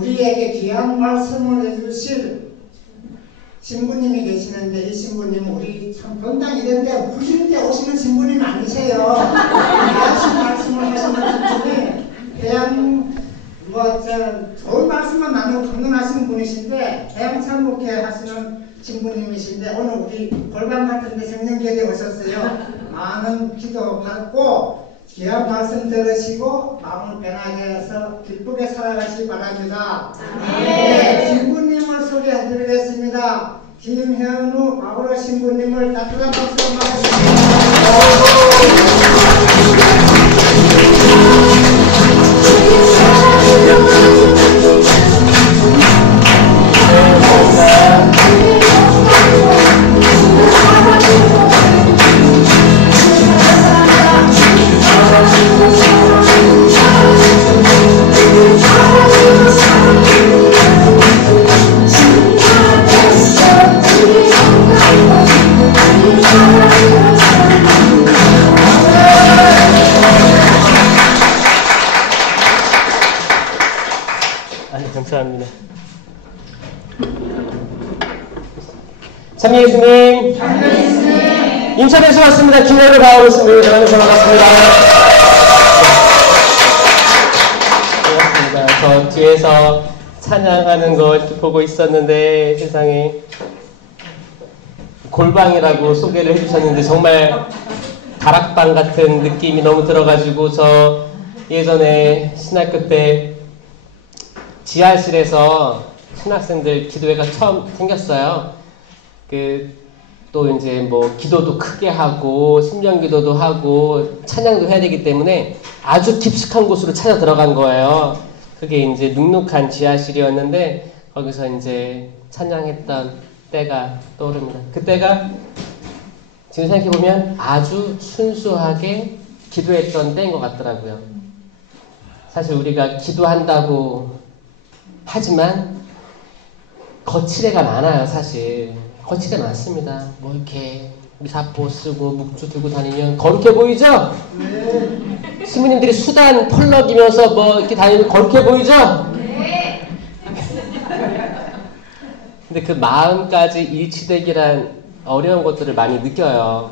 우리에게 귀한 말씀을 해주실 신부님이 계시는데, 이 신부님은 우리 참 본당 이런데 부실 때 오시는 신부님 아니세요. 귀하신 말씀을 하시는 분이 그냥 좋은 말씀만 나누고 강론하시는 분이신데, 대양참목회 하시는 신부님이신데, 오늘 우리 골방 같은데 생명교회에 오셨어요. 많은 기도 받고 귀한 말씀 들으시고 마음을 변하게 해서 기쁘게 살아가시기 바랍니다. 네, 신부님을 소개해드리겠습니다. 김현우 마구로 신부님을 따뜻한 박수로 맞아주십니다. 감사합니다. 참여 예수님, 인천에서 왔습니다. 기내로 나오겠습니다. 여러분 반갑습니다. 반갑습니다. 저 뒤에서 찬양하는 거 보고 있었는데 세상에 골방이라고 소개를 해주셨는데 정말 다락방 같은 느낌이 너무 들어가지고, 저 예전에 신학교 때 지하실에서 신학생들 기도회가 처음 생겼어요. 또 이제 뭐 기도도 크게 하고 심령 기도도 하고 찬양도 해야 되기 때문에 아주 깊숙한 곳으로 찾아 들어간 거예요. 그게 이제 눅눅한 지하실이었는데 거기서 이제 찬양했던 때가 떠오릅니다. 그때가 지금 생각해보면 아주 순수하게 기도했던 때인 것 같더라고요. 사실 우리가 기도한다고 하지만 거칠애가 많아요. 사실 거칠애 많습니다. 뭐 이렇게 미사포 쓰고 묵주 들고 다니면 거룩해 보이죠? 네. 스님들이 수단 펄럭이면서 뭐 이렇게 다니면 거룩해 보이죠? 네. 근데 그 마음까지 일치되기란 어려운 것들을 많이 느껴요.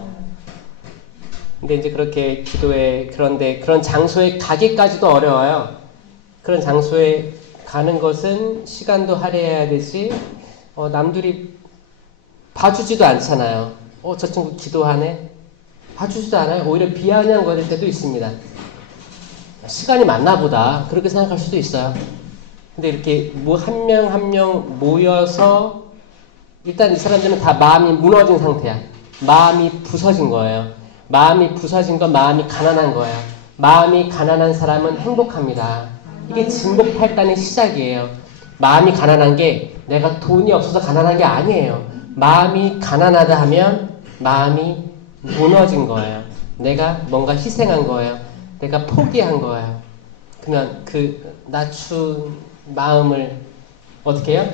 근데 이제 그렇게 기도에, 그런데 그런 장소에 가기까지도 어려워요. 그런 장소에 가는 것은 시간도 할애해야 되지, 남들이 봐주지도 않잖아요. 저 친구 기도하네? 봐주지도 않아요. 오히려 비아냥거릴 때도 있습니다. 시간이 많나 보다 그렇게 생각할 수도 있어요. 근데 이렇게 뭐 한 명 한 명 모여서 일단 이 사람들은 다 마음이 무너진 상태야. 마음이 부서진 거예요. 마음이 부서진 건 마음이 가난한 거예요. 마음이 가난한 사람은 행복합니다. 이게 진복팔단의 시작이에요. 마음이 가난한 게 내가 돈이 없어서 가난한 게 아니에요. 마음이 가난하다 하면 마음이 무너진 거예요. 내가 뭔가 희생한 거예요. 내가 포기한 거예요. 그러면 그 낮춘 마음을 어떻게 해요?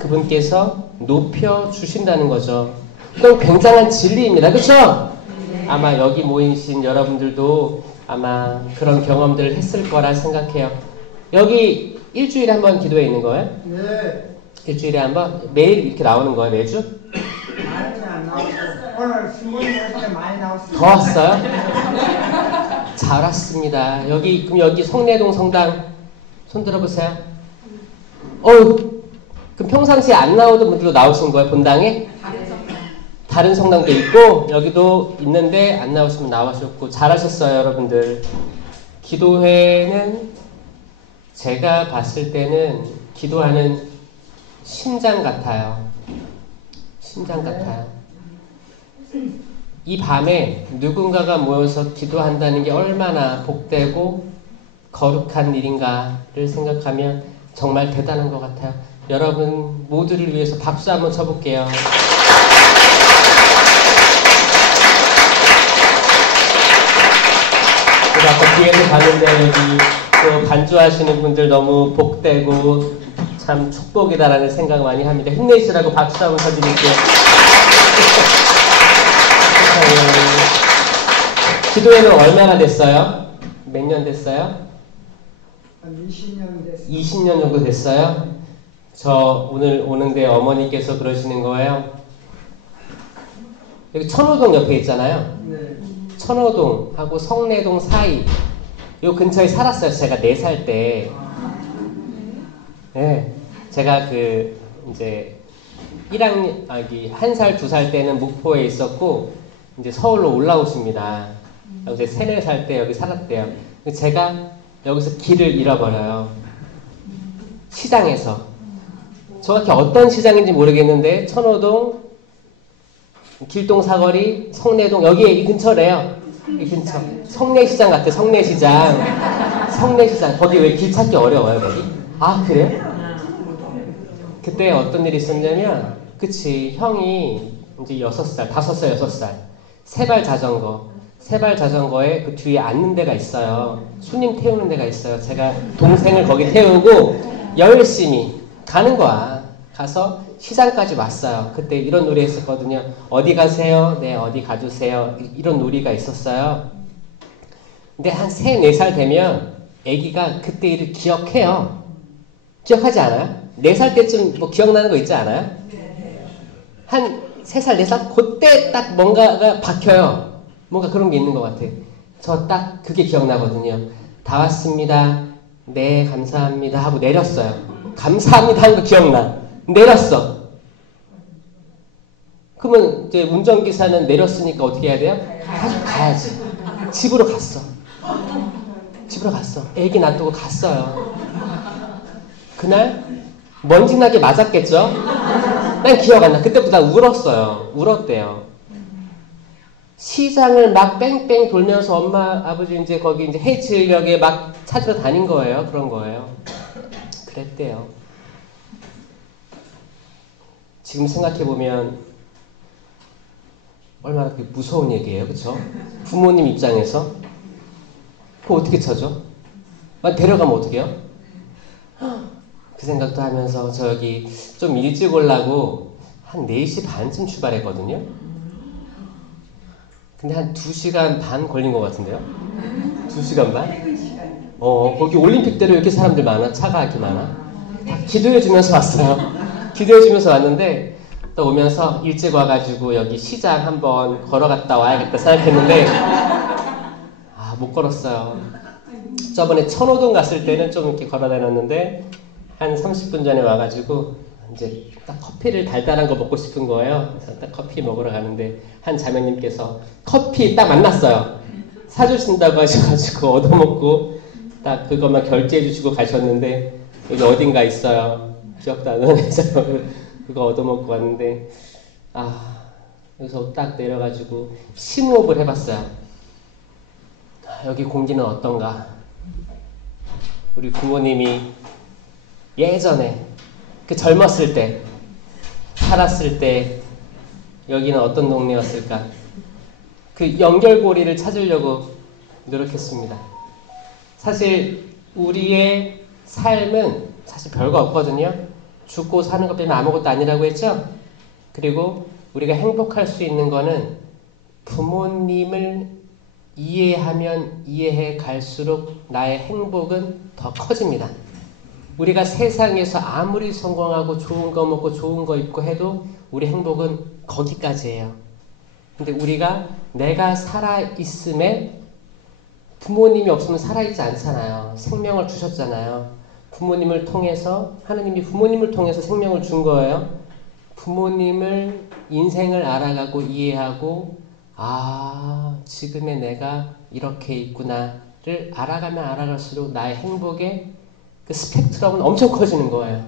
그분께서 높여주신다는 거죠. 이건 굉장한 진리입니다. 그렇죠? 아마 여기 모이신 여러분들도 아마 그런 경험들을 했을 거라 생각해요. 여기 일주일에 한 번 기도회 있는 거예요? 네. 일주일에 한 번? 매일 이렇게 나오는 거예요? 매주? 많이 안 나왔어요. 오늘 신부님 오실 때 많이 나왔어요. 더 왔어요? 잘 왔습니다. 그럼 여기 송내동 성당 손 들어보세요. 그럼 평상시에 안 나오던 분들도 나오신 거예요? 본당에? 다른 성당도 있고 여기도 있는데 안 나오시면 나와주셨고 잘하셨어요. 여러분들. 기도회는 제가 봤을 때는 기도하는 심장 같아요. 심장 같아요. 이 밤에 누군가가 모여서 기도한다는 게 얼마나 복되고 거룩한 일인가를 생각하면 정말 대단한 것 같아요. 여러분 모두를 위해서 박수 한번 쳐볼게요. 그래서 아까 뒤에서 봤는데 여기 또 반주하시는 분들 너무 복되고 참 축복이다라는 생각 많이 합니다. 힘내시라고 박수 한번 쳐드릴게요. 기도회는 얼마나 됐어요? 몇 년 됐어요? 한 20년 됐어요. 20년 정도 됐어요? 저 오늘 오는데 어머니께서 그러시는 거예요. 여기 천호동 옆에 있잖아요. 네. 천호동하고 성내동 사이 요 근처에 살았어요. 제가 4살 때. 네. 제가 그 이제 1살, 2살 때는 목포에 있었고 이제 서울로 올라오십니다. 이제 3, 4살 때 여기 살았대요. 제가 여기서 길을 잃어버려요. 시장에서. 정확히 어떤 시장인지 모르겠는데 천호동, 길동 사거리, 성내동 여기에 이 근처래요. 이 근처. 성내시장 같아. 성내시장. 성내시장. 거기 왜 길 찾기 어려워요 거기? 아 그래요? 그때 어떤 일이 있었냐면 그치 형이 이제 6살, 5살, 6살 세발 자전거에 그 뒤에 앉는 데가 있어요. 손님 태우는 데가 있어요. 제가 동생을 거기 태우고 열심히 가는 거야. 가서 시장까지 왔어요. 그때 이런 놀이 했었거든요. 어디 가세요? 네, 어디 가주세요. 이런 놀이가 있었어요. 근데 한 3, 4살 되면 애기가 그때 일을 기억해요. 기억하지 않아요? 4살 때쯤 뭐 기억나는 거 있지 않아요? 한 3살, 4살 그때 딱 뭔가가 박혀요. 뭔가 그런 게 있는 것 같아. 저 딱 그게 기억나거든요. 다 왔습니다. 네, 감사합니다 하고 내렸어요. 감사합니다 하는 거 기억나. 내렸어. 그러면 이제 운전기사는 내렸으니까 어떻게 해야 돼요? 가야지. 집으로 갔어. 집으로 갔어. 애기 놔두고 갔어요. 그날 먼지나게 맞았겠죠? 난 기억 안 나. 그때부터 울었어요. 울었대요. 시장을 막 뺑뺑 돌면서 엄마, 아버지 이제 거기 이제 해질녘에 막 찾으러 다닌 거예요. 그런 거예요. 그랬대요. 지금 생각해보면 얼마나 무서운 얘기예요. 그쵸? 부모님 입장에서 그거 어떻게 쳐줘? 데려가면 어떡해요? 그 생각도 하면서 저 여기 좀 일찍 오려고 한 4시 반쯤 출발했거든요. 근데 한 2시간 반 걸린 것 같은데요? 2시간 반? 거기 올림픽대로 이렇게 사람들 많아? 차가 이렇게 많아? 다 기도해주면서 왔어요. 기도해주면서 왔는데 또 오면서 일찍 와가지고 여기 시장 한번 걸어갔다 와야겠다 생각했는데 못 걸었어요. 저번에 천호동 갔을 때는 좀 이렇게 걸어다녔는데 한 30분 전에 와가지고 이제 딱 커피를 달달한 거 먹고 싶은 거예요. 그래서 딱 커피 먹으러 가는데 한 자매님께서 커피 딱 만났어요. 사주신다고 하셔가지고 얻어먹고 딱 그것만 결제해 주시고 가셨는데 여기 어딘가 있어요. 기억도 안 나서 그거 얻어먹고 왔는데 여기서 딱 내려가지고 심호흡을 해봤어요. 여기 공기는 어떤가? 우리 부모님이 예전에 그 젊었을 때 살았을 때 여기는 어떤 동네였을까? 그 연결고리를 찾으려고 노력했습니다. 사실 우리의 삶은 사실 별거 없거든요. 죽고 사는 것 빼면 아무것도 아니라고 했죠? 그리고 우리가 행복할 수 있는 거는 부모님을 이해하면 이해해 갈수록 나의 행복은 더 커집니다. 우리가 세상에서 아무리 성공하고 좋은 거 먹고 좋은 거 입고 해도 우리 행복은 거기까지예요. 근데 우리가 내가 살아있음에 부모님이 없으면 살아있지 않잖아요. 생명을 주셨잖아요. 부모님을 통해서 하나님이 부모님을 통해서 생명을 준 거예요. 부모님을 인생을 알아가고 이해하고 지금의 내가 이렇게 있구나를 알아가면 알아갈수록 나의 행복의 그 스펙트럼은 엄청 커지는 거예요.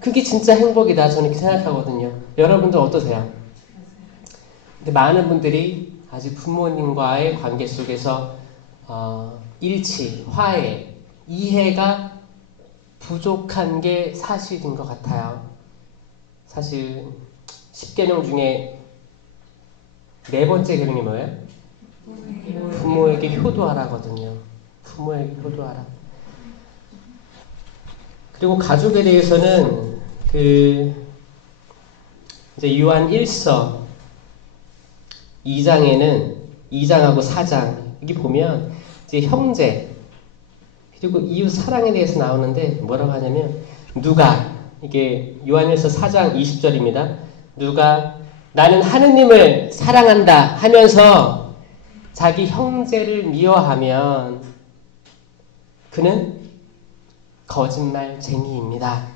그게 진짜 행복이다 저는 이렇게 생각하거든요. 여러분들 어떠세요? 근데 많은 분들이 아직 부모님과의 관계 속에서 일치, 화해, 이해가 부족한 게 사실인 것 같아요. 사실 10계명 중에 4번째 계명이 뭐예요? 부모에게 효도하라거든요. 부모에게 효도하라. 그리고 가족에 대해서는 이제 요한 1서 2장에는 2장하고 4장 여기 보면 이제 형제 그리고 이웃 사랑에 대해서 나오는데 뭐라고 하냐면 누가 이게 요한일서 4장 20절입니다. 누가 나는 하느님을 사랑한다 하면서 자기 형제를 미워하면 그는 거짓말쟁이입니다.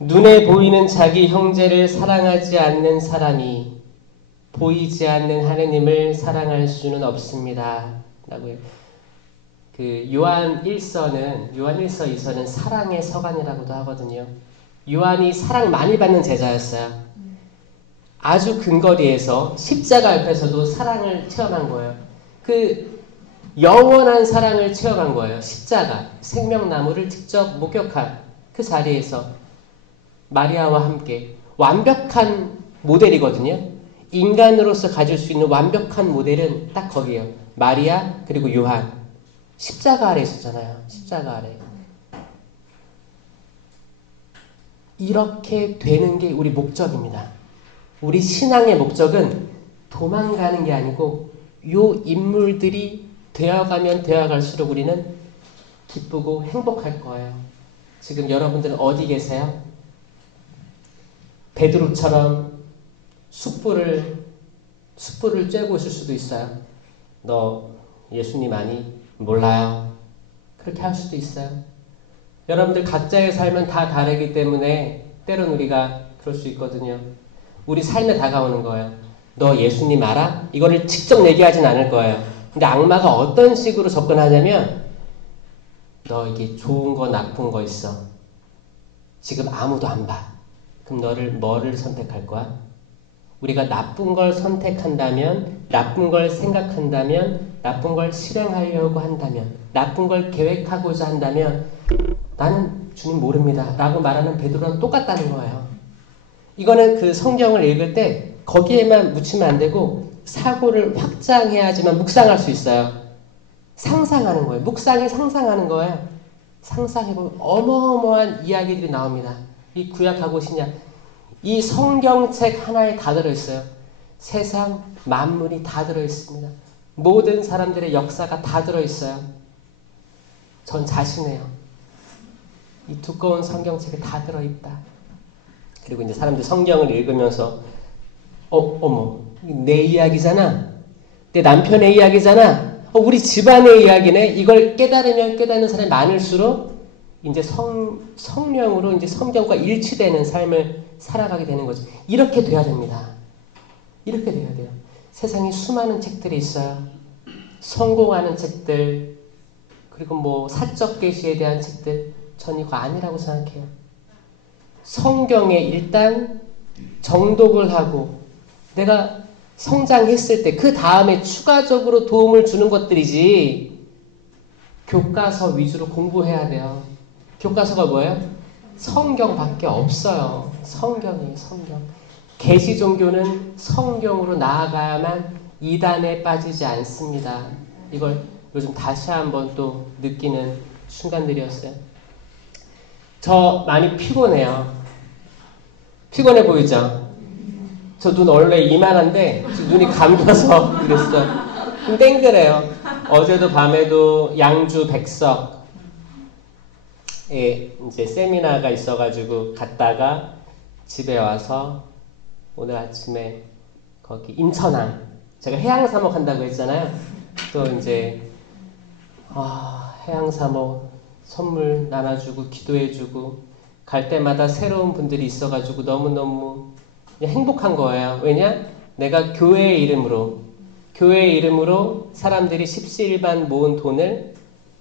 눈에 보이는 자기 형제를 사랑하지 않는 사람이 보이지 않는 하느님을 사랑할 수는 없습니다. 라고요. 그 요한 1서 2서는 사랑의 서간이라고도 하거든요. 요한이 사랑 많이 받는 제자였어요. 아주 근거리에서 십자가 옆에서도 사랑을 체험한 거예요. 그 영원한 사랑을 체험한 거예요. 십자가, 생명나무를 직접 목격한 그 자리에서 마리아와 함께 완벽한 모델이거든요. 인간으로서 가질 수 있는 완벽한 모델은 딱 거기에요. 마리아 그리고 요한. 십자가 아래 있었잖아요. 십자가 아래. 이렇게 되는 게 우리 목적입니다. 우리 신앙의 목적은 도망가는 게 아니고 요 인물들이 되어가면 되어갈수록 우리는 기쁘고 행복할 거예요. 지금 여러분들은 어디 계세요? 베드로처럼 숯불을 쬐고 있을 수도 있어요. 너 예수님 아니? 몰라요. 그렇게 할 수도 있어요. 여러분들 각자의 삶은 다 다르기 때문에 때론 우리가 그럴 수 있거든요. 우리 삶에 다가오는 거예요. 너 예수님 알아? 이거를 직접 얘기하진 않을 거예요. 근데 악마가 어떤 식으로 접근하냐면 너 이게 좋은 거 나쁜 거 있어. 지금 아무도 안 봐. 그럼 너를 뭐를 선택할 거야? 우리가 나쁜 걸 선택한다면, 나쁜 걸 생각한다면, 나쁜 걸 실행하려고 한다면, 나쁜 걸 계획하고자 한다면 나는 주님 모릅니다 라고 말하는 베드로랑 똑같다는 거예요. 이거는 그 성경을 읽을 때 거기에만 묻히면 안 되고 사고를 확장해야지만 묵상할 수 있어요. 상상하는 거예요. 묵상이 상상하는 거예요. 상상해보면 어마어마한 이야기들이 나옵니다. 이 구약하고 신약, 이 성경책 하나에 다 들어있어요. 세상 만물이 다 들어있습니다. 모든 사람들의 역사가 다 들어있어요. 전 자신해요. 이 두꺼운 성경책에 다 들어있다. 그리고 이제 사람들이 성경을 읽으면서 어머 내 이야기잖아. 내 남편의 이야기잖아. 우리 집안의 이야기네. 이걸 깨달으면 깨닫는 사람이 많을수록 이제 성령으로 이제 성경과 일치되는 삶을 살아가게 되는 거죠. 이렇게 돼야 됩니다. 이렇게 돼야 돼요. 세상에 수많은 책들이 있어요. 성공하는 책들, 그리고 뭐 사적 계시에 대한 책들, 전 이거 아니라고 생각해요. 성경에 일단 정독을 하고 내가 성장했을 때 그 다음에 추가적으로 도움을 주는 것들이지 교과서 위주로 공부해야 돼요. 교과서가 뭐예요? 성경밖에 없어요. 성경이에요. 성경. 계시 종교는 성경으로 나아가야만 이단에 빠지지 않습니다. 이걸 요즘 다시 한번 또 느끼는 순간들이었어요. 저 많이 피곤해요. 피곤해 보이죠? 저 눈 원래 이만한데 눈이 감겨서 그랬어요. 좀 땡그래요. 어제도 밤에도 양주 백석에 이제 세미나가 있어가지고 갔다가 집에 와서 오늘 아침에 거기 인천항, 제가 해양사목 한다고 했잖아요. 또 이제 해양사목 선물 나눠주고 기도해주고 갈 때마다 새로운 분들이 있어가지고 너무너무 행복한 거예요. 왜냐? 내가 교회의 이름으로 사람들이 십시일반 모은 돈을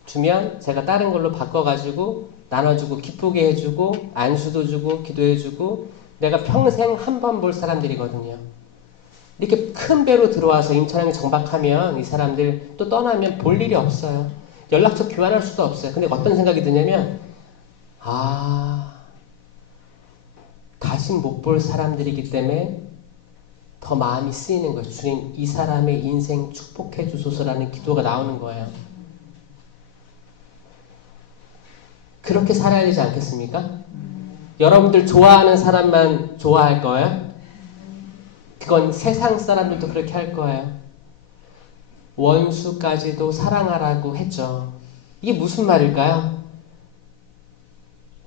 주면 제가 다른 걸로 바꿔가지고 나눠주고 기쁘게 해주고 안수도 주고 기도해주고 내가 평생 한 번 볼 사람들이거든요. 이렇게 큰 배로 들어와서 인천항에 정박하면 이 사람들 또 떠나면 볼 일이 없어요. 연락처 교환할 수도 없어요. 근데 어떤 생각이 드냐면 다시 못 볼 사람들이기 때문에 더 마음이 쓰이는 거예요. 주님, 이 사람의 인생 축복해 주소서라는 기도가 나오는 거예요. 그렇게 살아야 되지 않겠습니까? 여러분들 좋아하는 사람만 좋아할 거예요? 그건 세상 사람들도 그렇게 할 거예요. 원수까지도 사랑하라고 했죠. 이게 무슨 말일까요?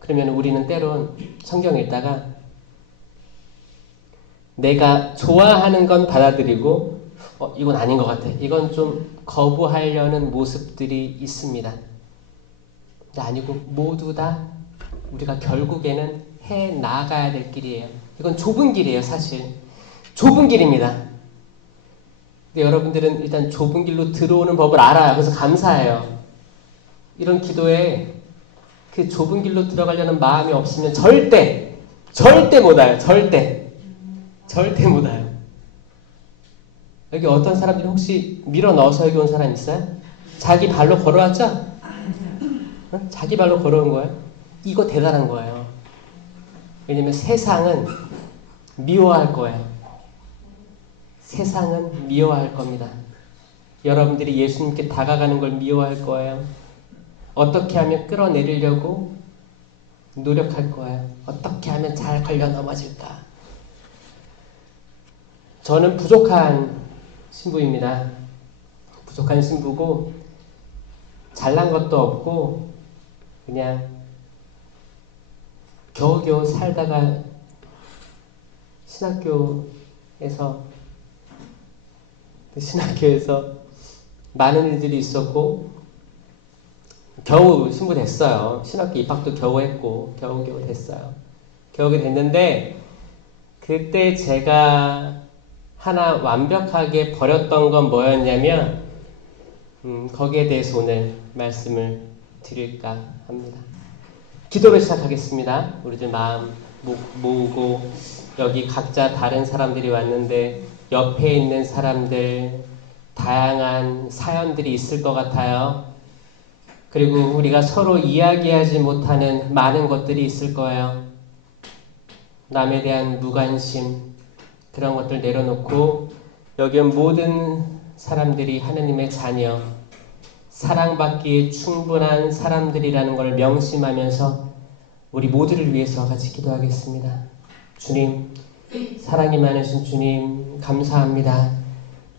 그러면 우리는 때론 성경 읽다가 내가 좋아하는 건 받아들이고 이건 아닌 것 같아. 이건 좀 거부하려는 모습들이 있습니다. 근데 아니고 모두 다 우리가 결국에는 해 나가야 될 길이에요. 이건 좁은 길이에요, 사실. 좁은 길입니다. 근데 여러분들은 일단 좁은 길로 들어오는 법을 알아요. 그래서 감사해요. 이런 기도에 그 좁은 길로 들어가려는 마음이 없으면 절대 못 와요. 절대 못 와요. 여기 어떤 사람들이 혹시 밀어 넣어서 여기 온 사람 있어요? 자기 발로 걸어왔죠? 자기 발로 걸어온 거예요. 이거 대단한 거예요. 왜냐면 세상은 미워할 거예요. 세상은 미워할 겁니다. 여러분들이 예수님께 다가가는 걸 미워할 거예요. 어떻게 하면 끌어내리려고 노력할 거예요. 어떻게 하면 잘 걸려 넘어질까? 저는 부족한 신부입니다. 부족한 신부고 잘난 것도 없고 그냥 겨우겨우 살다가 신학교에서 많은 일들이 있었고 겨우 신부 됐어요. 신학교 입학도 겨우 했고 겨우겨우 됐어요. 겨우 됐는데 그때 제가 하나 완벽하게 버렸던 건 뭐였냐면 거기에 대해서 오늘 말씀을 드릴까 합니다. 기도를 시작하겠습니다. 우리들 마음 모으고 여기 각자 다른 사람들이 왔는데 옆에 있는 사람들 다양한 사연들이 있을 것 같아요. 그리고 우리가 서로 이야기하지 못하는 많은 것들이 있을 거예요. 남에 대한 무관심 그런 것들 내려놓고 여기 온 모든 사람들이 하느님의 자녀 사랑받기에 충분한 사람들이라는 걸 명심하면서 우리 모두를 위해서 같이 기도하겠습니다. 주님, 사랑이 많으신 주님 감사합니다.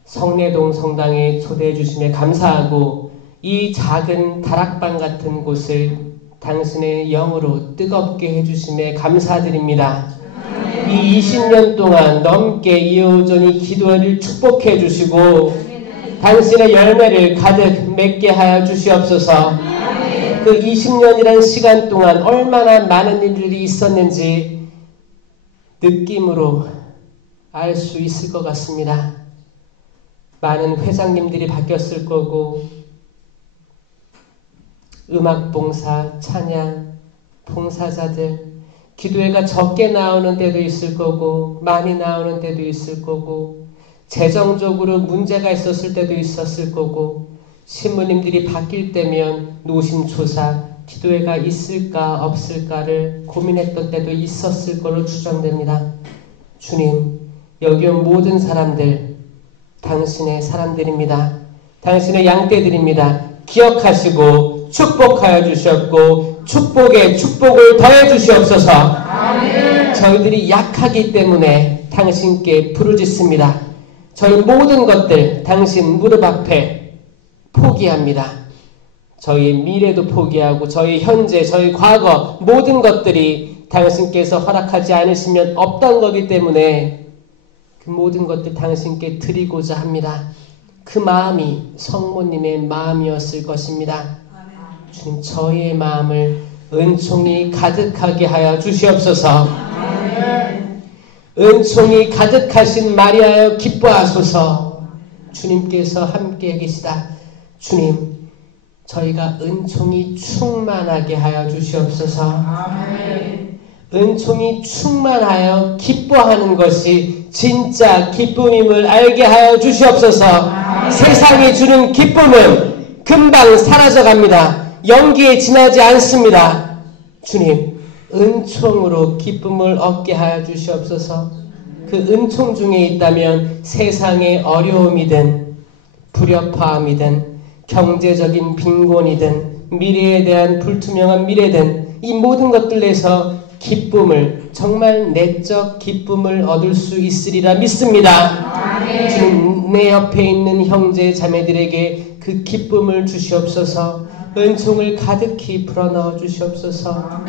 성례동 성당에 초대해 주심에 감사하고 이 작은 다락방 같은 곳을 당신의 영으로 뜨겁게 해주심에 감사드립니다. 이 20년 동안 넘게 이어오더니 기도를 축복해 주시고 당신의 열매를 가득 맺게 하여 주시옵소서. 그 20년이란 시간 동안 얼마나 많은 일들이 있었는지 느낌으로 알 수 있을 것 같습니다. 많은 회장님들이 바뀌었을 거고 음악봉사, 찬양, 봉사자들 기도회가 적게 나오는 때도 있을 거고 많이 나오는 때도 있을 거고 재정적으로 문제가 있었을 때도 있었을 거고 신부님들이 바뀔 때면 노심초사 기도회가 있을까 없을까를 고민했던 때도 있었을 걸로 추정됩니다. 주님, 여기 온 모든 사람들 당신의 사람들입니다. 당신의 양떼들입니다. 기억하시고 축복하여 주셨고 축복에 축복을 더해 주시옵소서. 아멘. 저희들이 약하기 때문에 당신께 부르짖습니다. 저희 모든 것들 당신 무릎 앞에 포기합니다. 저희의 미래도 포기하고 저희 현재, 저희 과거 모든 것들이 당신께서 허락하지 않으시면 없던 거기 때문에 그 모든 것들 당신께 드리고자 합니다. 그 마음이 성모님의 마음이었을 것입니다. 주님, 저희의 마음을 은총이 가득하게 하여 주시옵소서. 은총이 가득하신 마리아여 기뻐하소서. 주님께서 함께 계시다. 주님, 저희가 은총이 충만하게 하여 주시옵소서. 은총이 충만하여 기뻐하는 것이 진짜 기쁨임을 알게 하여 주시옵소서. 세상이 주는 기쁨은 금방 사라져갑니다. 연기에 지나지 않습니다. 주님, 은총으로 기쁨을 얻게 하여 주시옵소서. 그 은총 중에 있다면 세상의 어려움이든 불협화음이든 경제적인 빈곤이든 미래에 대한 불투명한 미래든 이 모든 것들에서 기쁨을, 정말 내적 기쁨을 얻을 수 있으리라 믿습니다. 주님, 내 옆에 있는 형제 자매들에게 그 기쁨을 주시옵소서. 은총을 가득히 불어넣어 주시옵소서.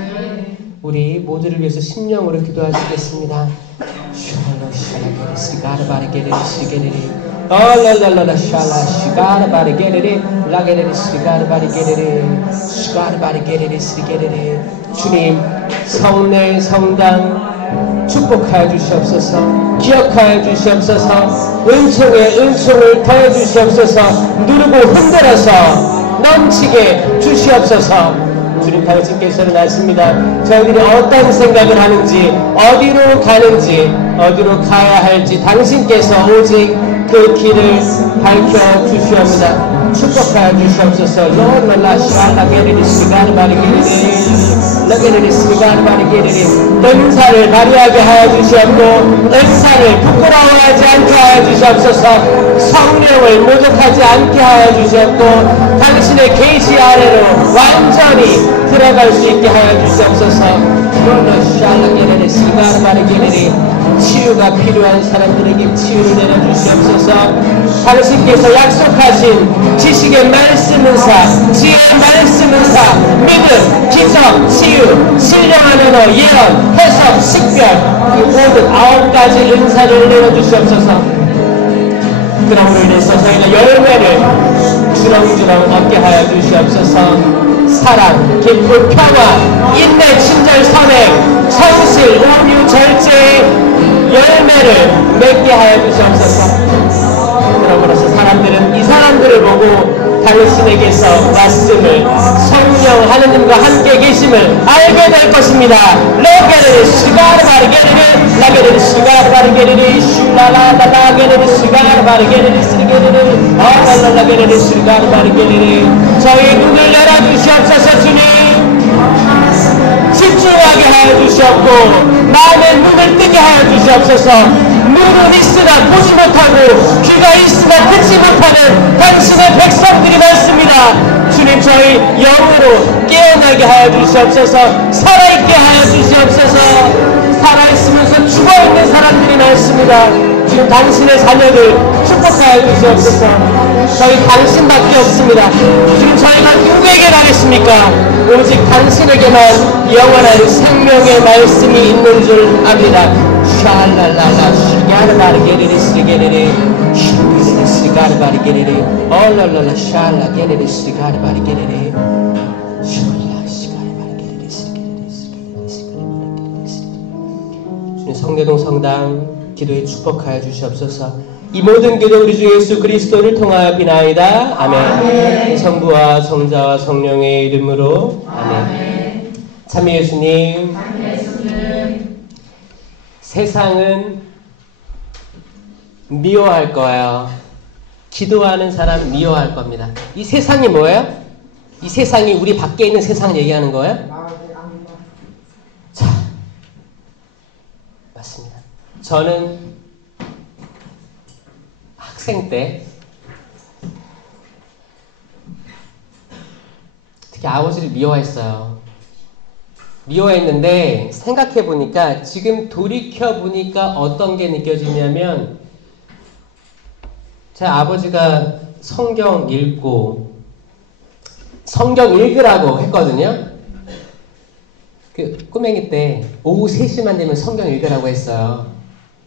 우리 모두를 위해서 심령으로 기도하시겠습니다. 주님, 성내 성당 축복하여 주시옵소서. 기억하여 주시옵소서. 은총을 더해 주시옵소서. 누르고 흔들어서 넘치게 주시옵소서. 주님, 당신께서는 아십니다. 저희들이 어떤 생각을 하는지, 어디로 가는지, 어디로 가야 할지 당신께서 오직 그 길을 밝혀 주시옵니다. 축복하여 주시옵소서. 은사를 발휘하게 하여 주시옵고, 은사를 부끄러워하지 않게 하여 주시옵소서. 성령을 모독하지 않게 하여 주시옵고, 당신의 계시 아래로 완전히 들어갈 수 있게 하여 주시옵소서. 치유가 필요한 사람들에게 치유를 내려주시옵소서. 당신께서 약속하신 지식의 말씀 은사, 지혜의 말씀 은사, 믿음, 기적, 치유, 신령한 언어, 예언, 해석, 식별, 이 모든 9가지 은사를 내려주시옵소서. 그럼으로 인해서 저희가 열매를 주렁주렁 얻게 하여 주시옵소서. 사랑, 기쁨, 평화, 인내, 친절, 선행, 성실, 온유, 절제의 열매를 맺게 하여 주시옵소서. 그러므로서 사람들은 이 사람들을 보고 당신에게서 말씀을, 성령 하느님과 함께 계심을 알게 될 것입니다. 레게르 시가르 바르게르 라게르 시가르 바르게르 슐라라라라게르 시가르 바르게르 시게르 아랄라게르 시가르 바르게르. 저희 눈을 열어주시옵소서. 주님, 집중하게 하여 주시옵고, 마음의 눈을 뜨게 하여 주시옵소서. 눈은 있으나 보지 못하고, 귀가 있으나 듣지 못하는 당신의 백성들이 많습니다. 주님, 저희 영으로 깨어나게 하여 주시옵소서. 살아있게 하여 주시옵소서. 살아있으면서 죽어있는 사람들이 많습니다. 지금 당신의 자녀들 축복하여 주시옵소서. 저희 당신밖에 없습니다. 지금 저희가 누구에게 가겠습니까? 오직 당신에게만 영원한 생명의 말씀이 있는 줄 압니다. 샬랄랄라 시가르바르게레리 시게레리 슈르르 시가르바르게레리 얼랄랄라 샬라 게레리 시가르바르게레리 슐라 시가르바르게레리 시게레리 시가르바르게레리. 주님, 성내동 성당 기도에 축복하여 주시옵소서. 이 모든 기도 우리 주 예수 그리스도를 통하여 비나이다. 아멘. 성부와 성자와 성령의 이름으로 아멘. 참 예수님, 세상은 미워할 거예요. 기도하는 사람 미워할 겁니다. 이 세상이 뭐예요? 이 세상이 우리 밖에 있는 세상을 얘기하는 거예요? 자, 맞습니다. 저는 학생 때 특히 아버지를 미워했어요. 미워했는데 생각해보니까, 지금 돌이켜보니까 어떤 게 느껴지냐면, 제 아버지가 성경 읽고, 성경 읽으라고 했거든요. 그 꼬맹이 때 오후 3시만 되면 성경 읽으라고 했어요.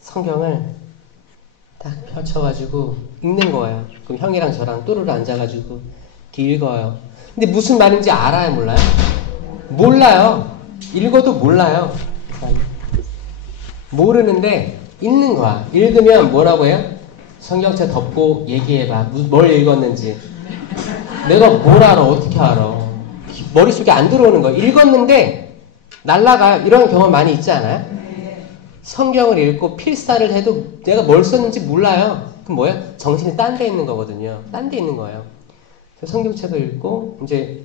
성경을 딱 펼쳐가지고 읽는 거예요. 그럼 형이랑 저랑 또르르 앉아가지고 이렇게 읽어요. 근데 무슨 말인지 알아요, 몰라요? 몰라요. 읽어도 몰라요. 모르는데 읽는 거야. 읽으면 뭐라고 해요? 성경책 덮고 얘기해봐. 뭘 읽었는지. 내가 뭘 알아? 어떻게 알아? 머릿속에 안 들어오는 거야. 읽었는데 날라가. 이런 경험 많이 있지 않아요? 성경을 읽고 필사를 해도 내가 뭘 썼는지 몰라요. 그럼 뭐예요? 정신이 딴 데 있는 거거든요. 딴 데 있는 거예요. 성경책을 읽고 이제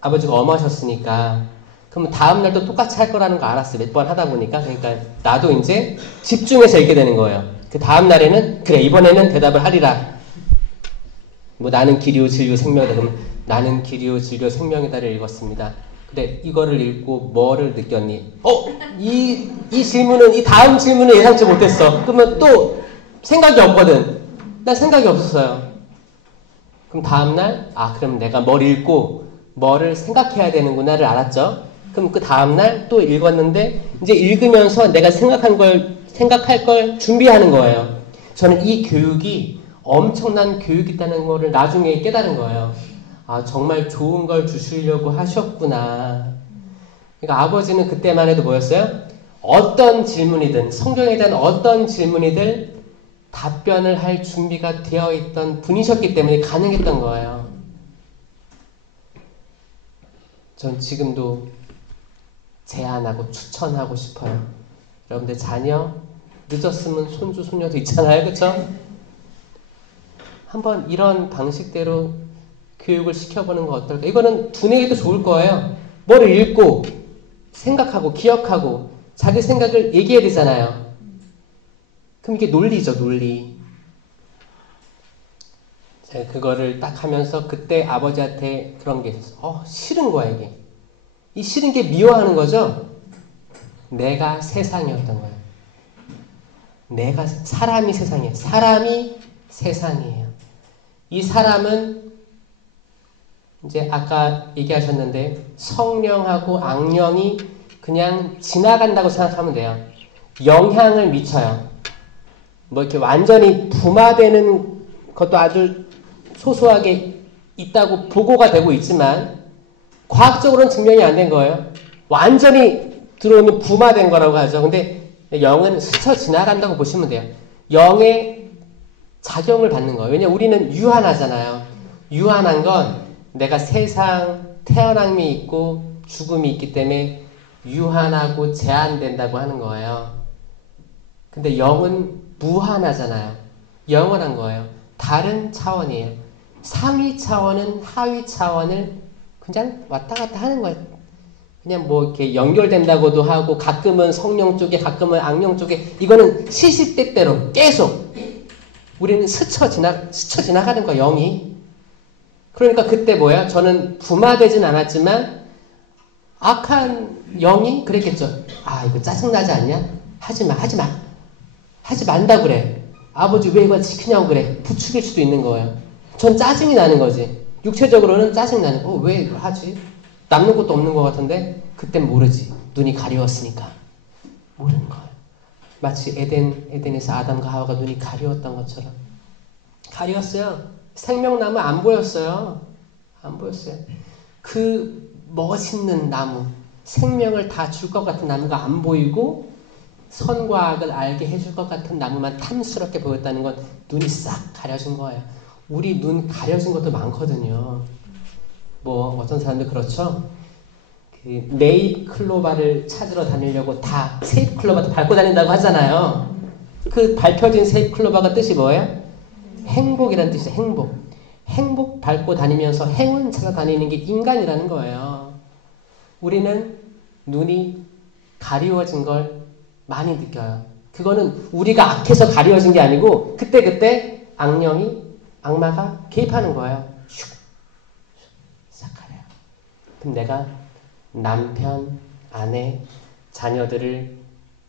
아버지가 엄하셨으니까, 그럼 다음날도 똑같이 할 거라는 거 알았어요. 몇 번 하다 보니까. 그러니까 나도 이제 집중해서 읽게 되는 거예요. 그 다음날에는 그래, 이번에는 대답을 하리라. 뭐 나는 길이요 진리요 생명이다. 그럼 나는 길이요 진리요 생명이다를 읽었습니다. 근데 이거를 읽고 뭐를 느꼈니? 이 질문은, 이 다음 질문은 예상치 못했어. 그러면 또 생각이 없거든. 난 생각이 없었어요. 그럼 다음날, 그럼 내가 뭘 읽고 뭐를 생각해야 되는구나를 알았죠. 그럼 그 다음날 또 읽었는데 이제 읽으면서 내가 생각할 걸 준비하는 거예요. 저는 이 교육이 엄청난 교육이라는 거를 나중에 깨달은 거예요. 아, 정말 좋은 걸 주시려고 하셨구나. 그러니까 아버지는 그때만 해도 뭐였어요? 어떤 질문이든, 성경에 대한 어떤 질문이든 답변을 할 준비가 되어 있던 분이셨기 때문에 가능했던 거예요. 전 지금도 제안하고 추천하고 싶어요. 여러분들 자녀 늦었으면 손주 손녀도 있잖아요. 그렇죠? 한번 이런 방식대로 교육을 시켜보는 거 어떨까? 이거는 두뇌에도 좋을 거예요. 뭐를 읽고 생각하고 기억하고 자기 생각을 얘기해야 되잖아요. 그럼 이게 논리죠, 논리. 제가 그거를 딱 하면서 그때 아버지한테 그런 게 있었어. 싫은 거야, 이게. 이 싫은 게 미워하는 거죠? 내가 세상이었던 거예요. 사람이 세상이에요. 사람이 세상이에요. 이 사람은 이제 아까 얘기하셨는데 성령하고 악령이 그냥 지나간다고 생각하면 돼요. 영향을 미쳐요. 뭐 이렇게 완전히 분화되는 것도 아주 소소하게 있다고 보고가 되고 있지만 과학적으로는 증명이 안 된 거예요. 완전히 들어오면 분화된 거라고 하죠. 근데 영은 스쳐 지나간다고 보시면 돼요. 영의 작용을 받는 거예요. 왜냐면 우리는 유한하잖아요. 유한한 건 내가 세상 태어남이 있고 죽음이 있기 때문에 유한하고 제한된다고 하는 거예요. 근데 영은 무한하잖아요. 영원한 거예요. 다른 차원이에요. 상위 차원은 하위 차원을 그냥 왔다 갔다 하는 거예요. 그냥 뭐 이렇게 연결된다고도 하고 가끔은 성령 쪽에 가끔은 악령 쪽에 이거는 시시때때로 계속 우리는 스쳐 지나가는 거야, 영이. 그러니까 그때 뭐야? 저는 분화되진 않았지만 악한 영이 그랬겠죠. 아, 이거 짜증나지 않냐? 하지 말다 그래. 아버지 왜 이거 시키냐고 그래. 부추길 수도 있는 거예요. 전 짜증이 나는 거지. 육체적으로는 짜증나는 왜 하지? 남는 것도 없는 것 같은데 그땐 모르지. 눈이 가려웠으니까. 모르는 거예요. 마치 에덴에서 아담과 하와가 눈이 가려웠던 것처럼. 가려웠어요. 생명나무 안 보였어요. 안 보였어요. 그 멋있는 나무, 생명을 다 줄 것 같은 나무가 안 보이고 선과 악을 알게 해줄 것 같은 나무만 탐스럽게 보였다는 건 눈이 싹 가려진 거예요. 우리 눈 가려진 것도 많거든요. 뭐 어떤 사람들 그렇죠. 그 네잎 클로바를 찾으러 다니려고 다 세잎 클로바도 밟고 다닌다고 하잖아요. 그 밟혀진 세잎 클로바가 뜻이 뭐예요? 행복이라는 뜻이에요. 행복. 행복 밟고 다니면서 행운 찾아다니는 게 인간이라는 거예요. 우리는 눈이 가리워진 걸 많이 느껴요. 그거는 우리가 악해서 가리워진 게 아니고 그때 악마가 개입하는 거예요. 슉 가려요. 그럼 내가 남편, 아내, 자녀들을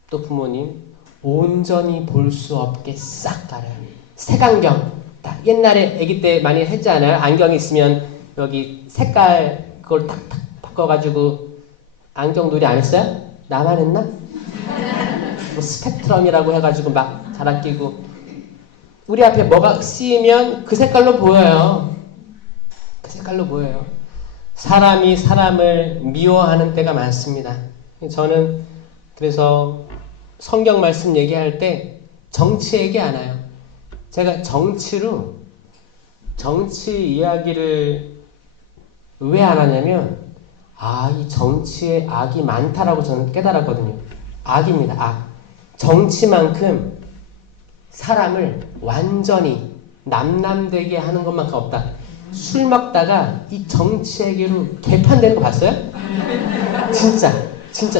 또 부모님 온전히 볼 수 없게 싹 가려요. 색안경. 딱 옛날에 아기 때 많이 했잖아요. 안경이 있으면 여기 색깔 그걸 탁탁 바꿔가지고 안경 놀이 안 했어요? 나만 했나? 뭐 스펙트럼이라고 해가지고 막 잘 끼고 우리 앞에 뭐가 쓰이면 그 색깔로 보여요. 그 색깔로 보여요. 사람이 사람을 미워하는 때가 많습니다. 저는 그래서 성경 말씀 얘기할 때 정치 얘기 안 해요. 제가 정치 이야기를 왜 안 하냐면 이 정치에 악이 많다라고 저는 깨달았거든요. 악입니다. 악. 정치만큼 사람을 완전히 남남되게 하는 것만큼 없다. 술 먹다가 이 정치 얘기로 개판되는 거 봤어요? 진짜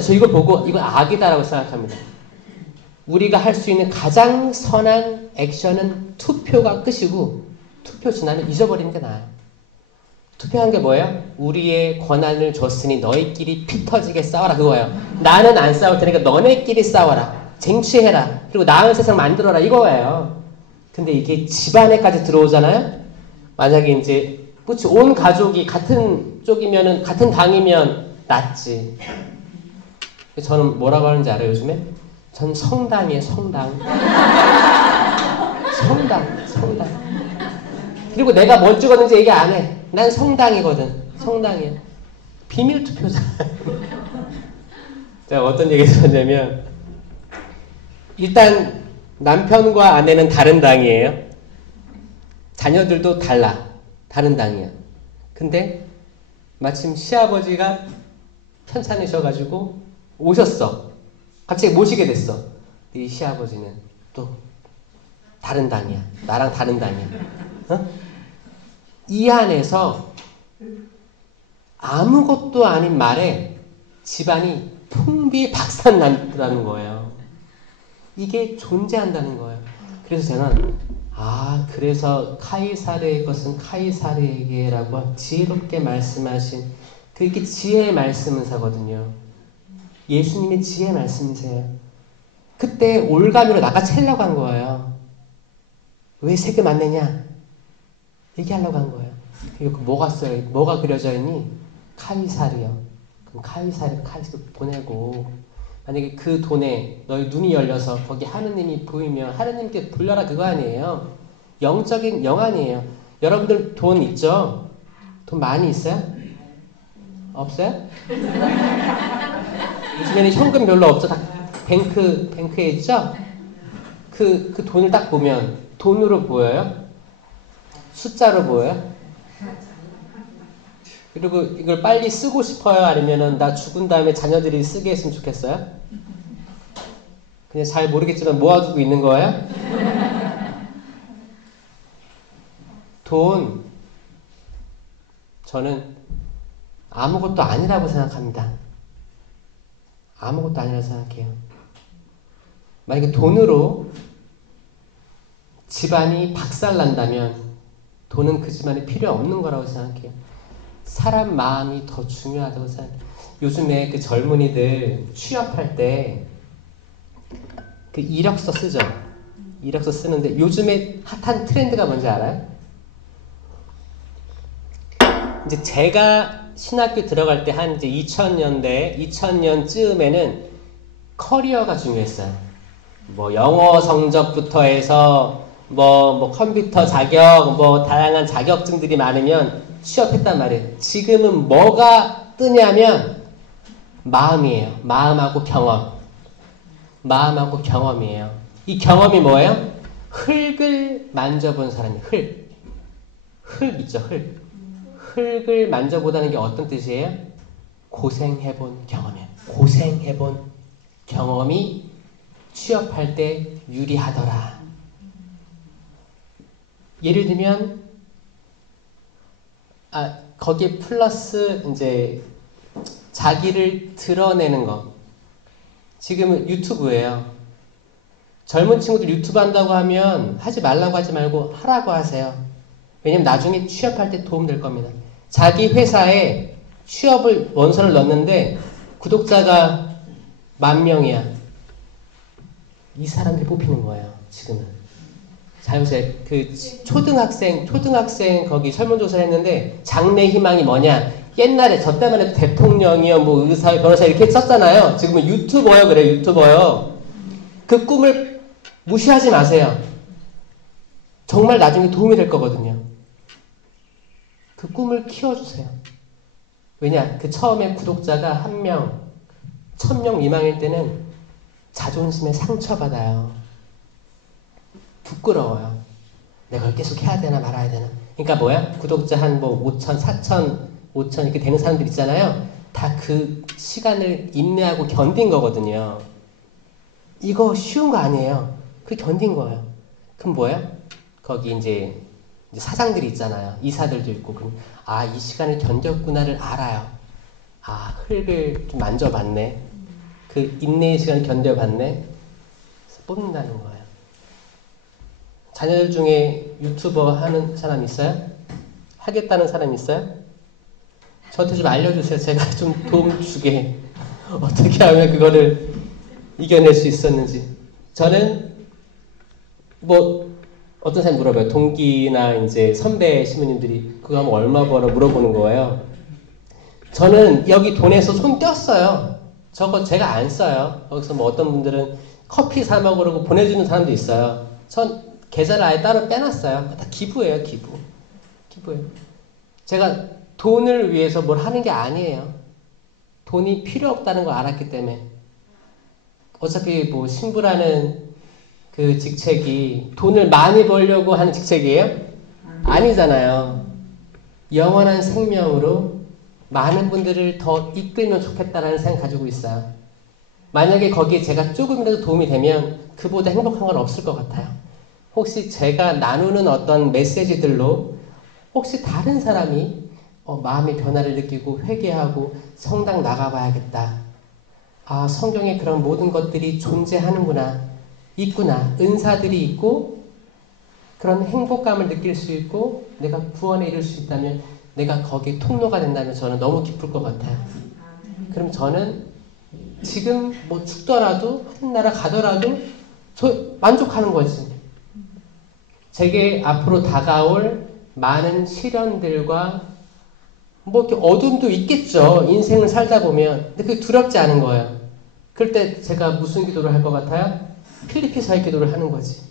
저 이거 보고 이건 악이다라고 생각합니다. 우리가 할 수 있는 가장 선한 액션은 투표가 끝이고 투표 지나면 잊어버리는 게 나아요. 투표한 게 뭐예요? 우리의 권한을 줬으니 너희끼리 피 터지게 싸워라 그거예요. 나는 안 싸울 테니까 너네끼리 싸워라. 쟁취해라. 그리고 나은 세상 만들어라 이거예요. 근데 이게 집안에까지 들어오잖아요. 만약에 이제 그렇지. 온 가족이 같은 쪽이면은, 같은 당이면 낫지. 저는 뭐라고 하는지 알아요, 요즘에? 전 성당이에요, 성당. 성당. 그리고 내가 뭘 찍었는지 얘기 안 해. 난 성당이거든. 성당이야. 비밀 투표잖아. 제가 어떤 얘기를 했냐면, 일단 남편과 아내는 다른 당이에요. 자녀들도 달라. 다른 당이야. 근데 마침 시아버지가 편찮으셔가지고 오셨어. 갑자기 모시게 됐어. 이 시아버지는 또 다른 당이야. 나랑 다른 당이야. 어? 이 안에서 아무것도 아닌 말에 집안이 풍비박산난다는 거예요. 이게 존재한다는 거예요. 그래서 저는 그래서 카이사르의 것은 카이사르에게라고 지혜롭게 말씀하신 그게 지혜의 말씀은사거든요. 예수님의 지혜의 말씀이세요. 그때 올가미로 낚아채려고 한 거예요. 왜 세금 안 내냐? 얘기하려고 한 거예요. 그리고 뭐가 그려져 있니? 카이사르요. 그럼 카이사르 보내고 만약에 그 돈에 너희 눈이 열려서 거기 하느님이 보이면 하느님께 돌려라 그거 아니에요. 영적인 영안이에요. 여러분들 돈 있죠? 돈 많이 있어요? 없어요? 요즘에는 현금 별로 없죠? 다 뱅크에 있죠? 그 돈을 딱 보면 돈으로 보여요? 숫자로 보여요? 그리고 이걸 빨리 쓰고 싶어요? 아니면은 나 죽은 다음에 자녀들이 쓰게 했으면 좋겠어요? 그냥 잘 모르겠지만 모아두고 있는 거예요? 돈, 저는 아무것도 아니라고 생각합니다. 아무것도 아니라고 생각해요. 만약에 돈으로 집안이 박살난다면 돈은 그 집안에 필요 없는 거라고 생각해요. 사람 마음이 더 중요하다고 생각해요. 요즘에 그 젊은이들 취업할 때 그 이력서 쓰죠. 이력서 쓰는데 요즘에 핫한 트렌드가 뭔지 알아요? 이제 제가 신학교 들어갈 때 한 이제 2000년쯤에는 커리어가 중요했어요. 뭐 영어 성적부터 해서 뭐 컴퓨터 자격, 뭐 다양한 자격증들이 많으면 취업했단 말이에요. 지금은 뭐가 뜨냐면 마음이에요. 마음하고 경험. 마음하고 경험이에요. 이 경험이 뭐예요? 흙을 만져본 사람이 흙 있죠, 흙. 흙을 만져보다는 게 어떤 뜻이에요? 고생해본 경험이에요. 고생해본 경험이 취업할 때 유리하더라. 예를 들면 거기에 플러스 이제 자기를 드러내는 거. 지금은 유튜브예요. 젊은 친구들 유튜브 한다고 하면 하지 말라고 하지 말고 하라고 하세요. 왜냐면 나중에 취업할 때 도움 될 겁니다. 자기 회사에 취업을 원서를 넣었는데 구독자가 10,000명이야. 이 사람들이 뽑히는 거예요. 지금은. 자, 요새 그 초등학생 거기 설문조사를 했는데 장래 희망이 뭐냐? 옛날에 저 때만 해도 대통령이요, 뭐 의사, 변호사 이렇게 썼잖아요. 지금은 유튜버요, 그래요, 유튜버요. 그 꿈을 무시하지 마세요. 정말 나중에 도움이 될 거거든요. 그 꿈을 키워주세요. 왜냐? 그 처음에 구독자가 1명, 1000명 미만일 때는 자존심에 상처받아요. 부끄러워요. 내가 계속 해야 되나 말아야 되나. 그러니까 뭐야? 구독자 한 뭐 5,000, 4,000, 5,000 이렇게 되는 사람들 있잖아요. 다 그 시간을 인내하고 견딘 거거든요. 이거 쉬운 거 아니에요. 그 견딘 거예요. 그럼 뭐야? 거기 이제 사장들이 있잖아요. 이사들도 있고. 그럼 이 시간을 견뎠구나를 알아요. 흙을 좀 만져봤네. 그 인내의 시간을 견뎌봤네. 그래서 뽑는다는 거예요. 자녀들 중에 유튜버 하는 사람 있어요? 하겠다는 사람 있어요? 저한테 좀 알려주세요. 제가 좀 도움 주게. 어떻게 하면 그거를 이겨낼 수 있었는지. 저는 어떤 사람이 물어봐요. 동기나 이제 선배 신부님들이 그거 하면 얼마 벌어 물어보는 거예요. 저는 여기 돈에서 손 뗐어요. 저거 제가 안 써요. 거기서 뭐 어떤 분들은 커피 사 먹으라고 보내주는 사람도 있어요. 전 계좌를 아예 따로 빼놨어요. 다 기부예요, 기부. 기부예요. 제가 돈을 위해서 뭘 하는 게 아니에요. 돈이 필요 없다는 걸 알았기 때문에. 어차피 뭐 신부라는 그 직책이 돈을 많이 벌려고 하는 직책이에요? 아니잖아요. 영원한 생명으로 많은 분들을 더 이끌면 좋겠다라는 생각 가지고 있어요. 만약에 거기에 제가 조금이라도 도움이 되면 그보다 행복한 건 없을 것 같아요. 혹시 제가 나누는 어떤 메시지들로 혹시 다른 사람이 마음의 변화를 느끼고 회개하고 성당 나가봐야겠다. 아, 성경에 그런 모든 것들이 존재하는구나. 있구나. 은사들이 있고 그런 행복감을 느낄 수 있고 내가 구원에 이룰 수 있다면 내가 거기에 통로가 된다면 저는 너무 기쁠 것 같아요. 그럼 저는 지금 뭐 죽더라도 하늘나라 가더라도 저 만족하는 거지. 제게 앞으로 다가올 많은 시련들과 뭐 이렇게 어둠도 있겠죠. 인생을 살다 보면. 근데 그게 두렵지 않은 거예요. 그럴 때 제가 무슨 기도를 할 것 같아요? 필리피서의 기도를 하는 거지.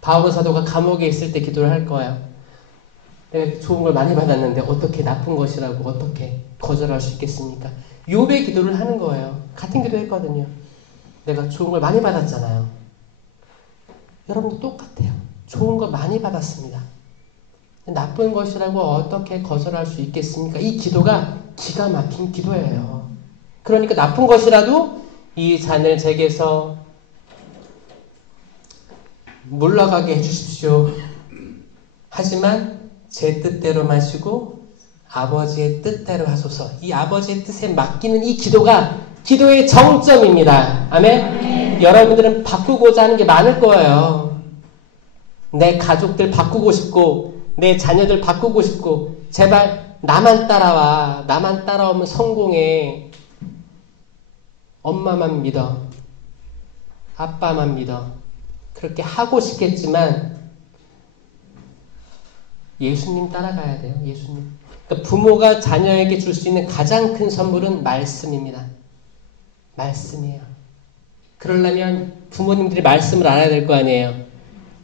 바오로 사도가 감옥에 있을 때 기도를 할 거예요. 내가 좋은 걸 많이 받았는데 어떻게 나쁜 것이라고 어떻게 거절할 수 있겠습니까? 욥의 기도를 하는 거예요. 같은 기도 했거든요. 내가 좋은 걸 많이 받았잖아요. 여러분도 똑같아요. 좋은 거 많이 받았습니다. 나쁜 것이라고 어떻게 거절할 수 있겠습니까? 이 기도가 기가 막힌 기도예요. 그러니까 나쁜 것이라도 이 잔을 제게서 물러가게 해주십시오. 하지만 제 뜻대로 마시고 아버지의 뜻대로 하소서. 이 아버지의 뜻에 맡기는 이 기도가 기도의 정점입니다. 아멘? 여러분들은 바꾸고자 하는 게 많을 거예요. 내 가족들 바꾸고 싶고 내 자녀들 바꾸고 싶고 제발 나만 따라와. 나만 따라오면 성공해. 엄마만 믿어. 아빠만 믿어. 그렇게 하고 싶겠지만 예수님 따라가야 돼요. 예수님. 그러니까 부모가 자녀에게 줄 수 있는 가장 큰 선물은 말씀입니다. 말씀이에요. 그러려면 부모님들이 말씀을 알아야 될 거 아니에요.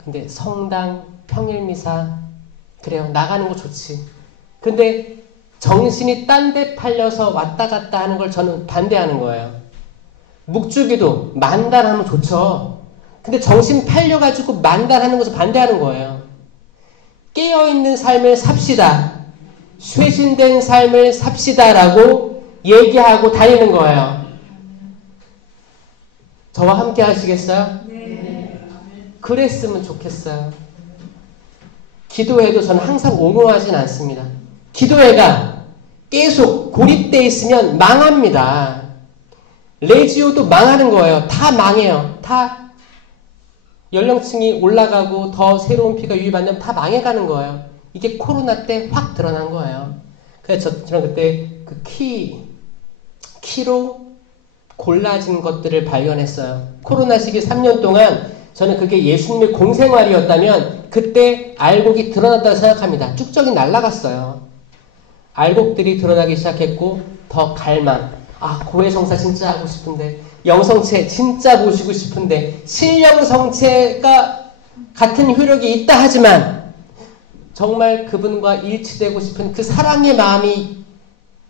근데 성당, 평일미사 그래요. 나가는 거 좋지. 근데 정신이 딴 데 팔려서 왔다 갔다 하는 걸 저는 반대하는 거예요. 묵주기도 만단하면 좋죠. 근데 정신 팔려가지고 만단하는 것을 반대하는 거예요. 깨어있는 삶을 삽시다. 쇄신된 삶을 삽시다라고 얘기하고 다니는 거예요. 저와 함께 하시겠어요? 네. 그랬으면 좋겠어요. 기도회도 저는 항상 옹호하진 않습니다. 기도회가 계속 고립되어 있으면 망합니다. 레지오도 망하는 거예요. 다 망해요. 다 연령층이 올라가고 더 새로운 피가 유입되면 다 망해가는 거예요. 이게 코로나 때 확 드러난 거예요. 그래서 저는 그때 그 키로 골라진 것들을 발견했어요. 코로나 시기 3년 동안 저는 그게 예수님의 공생활이었다면 그때 알곡이 드러났다고 생각합니다. 쭉적이 날아갔어요. 알곡들이 드러나기 시작했고 더 갈망. 아, 고해성사 진짜 하고 싶은데 영성체 진짜 모시고 싶은데 신영성체가 같은 효력이 있다 하지만 정말 그분과 일치되고 싶은 그 사랑의 마음이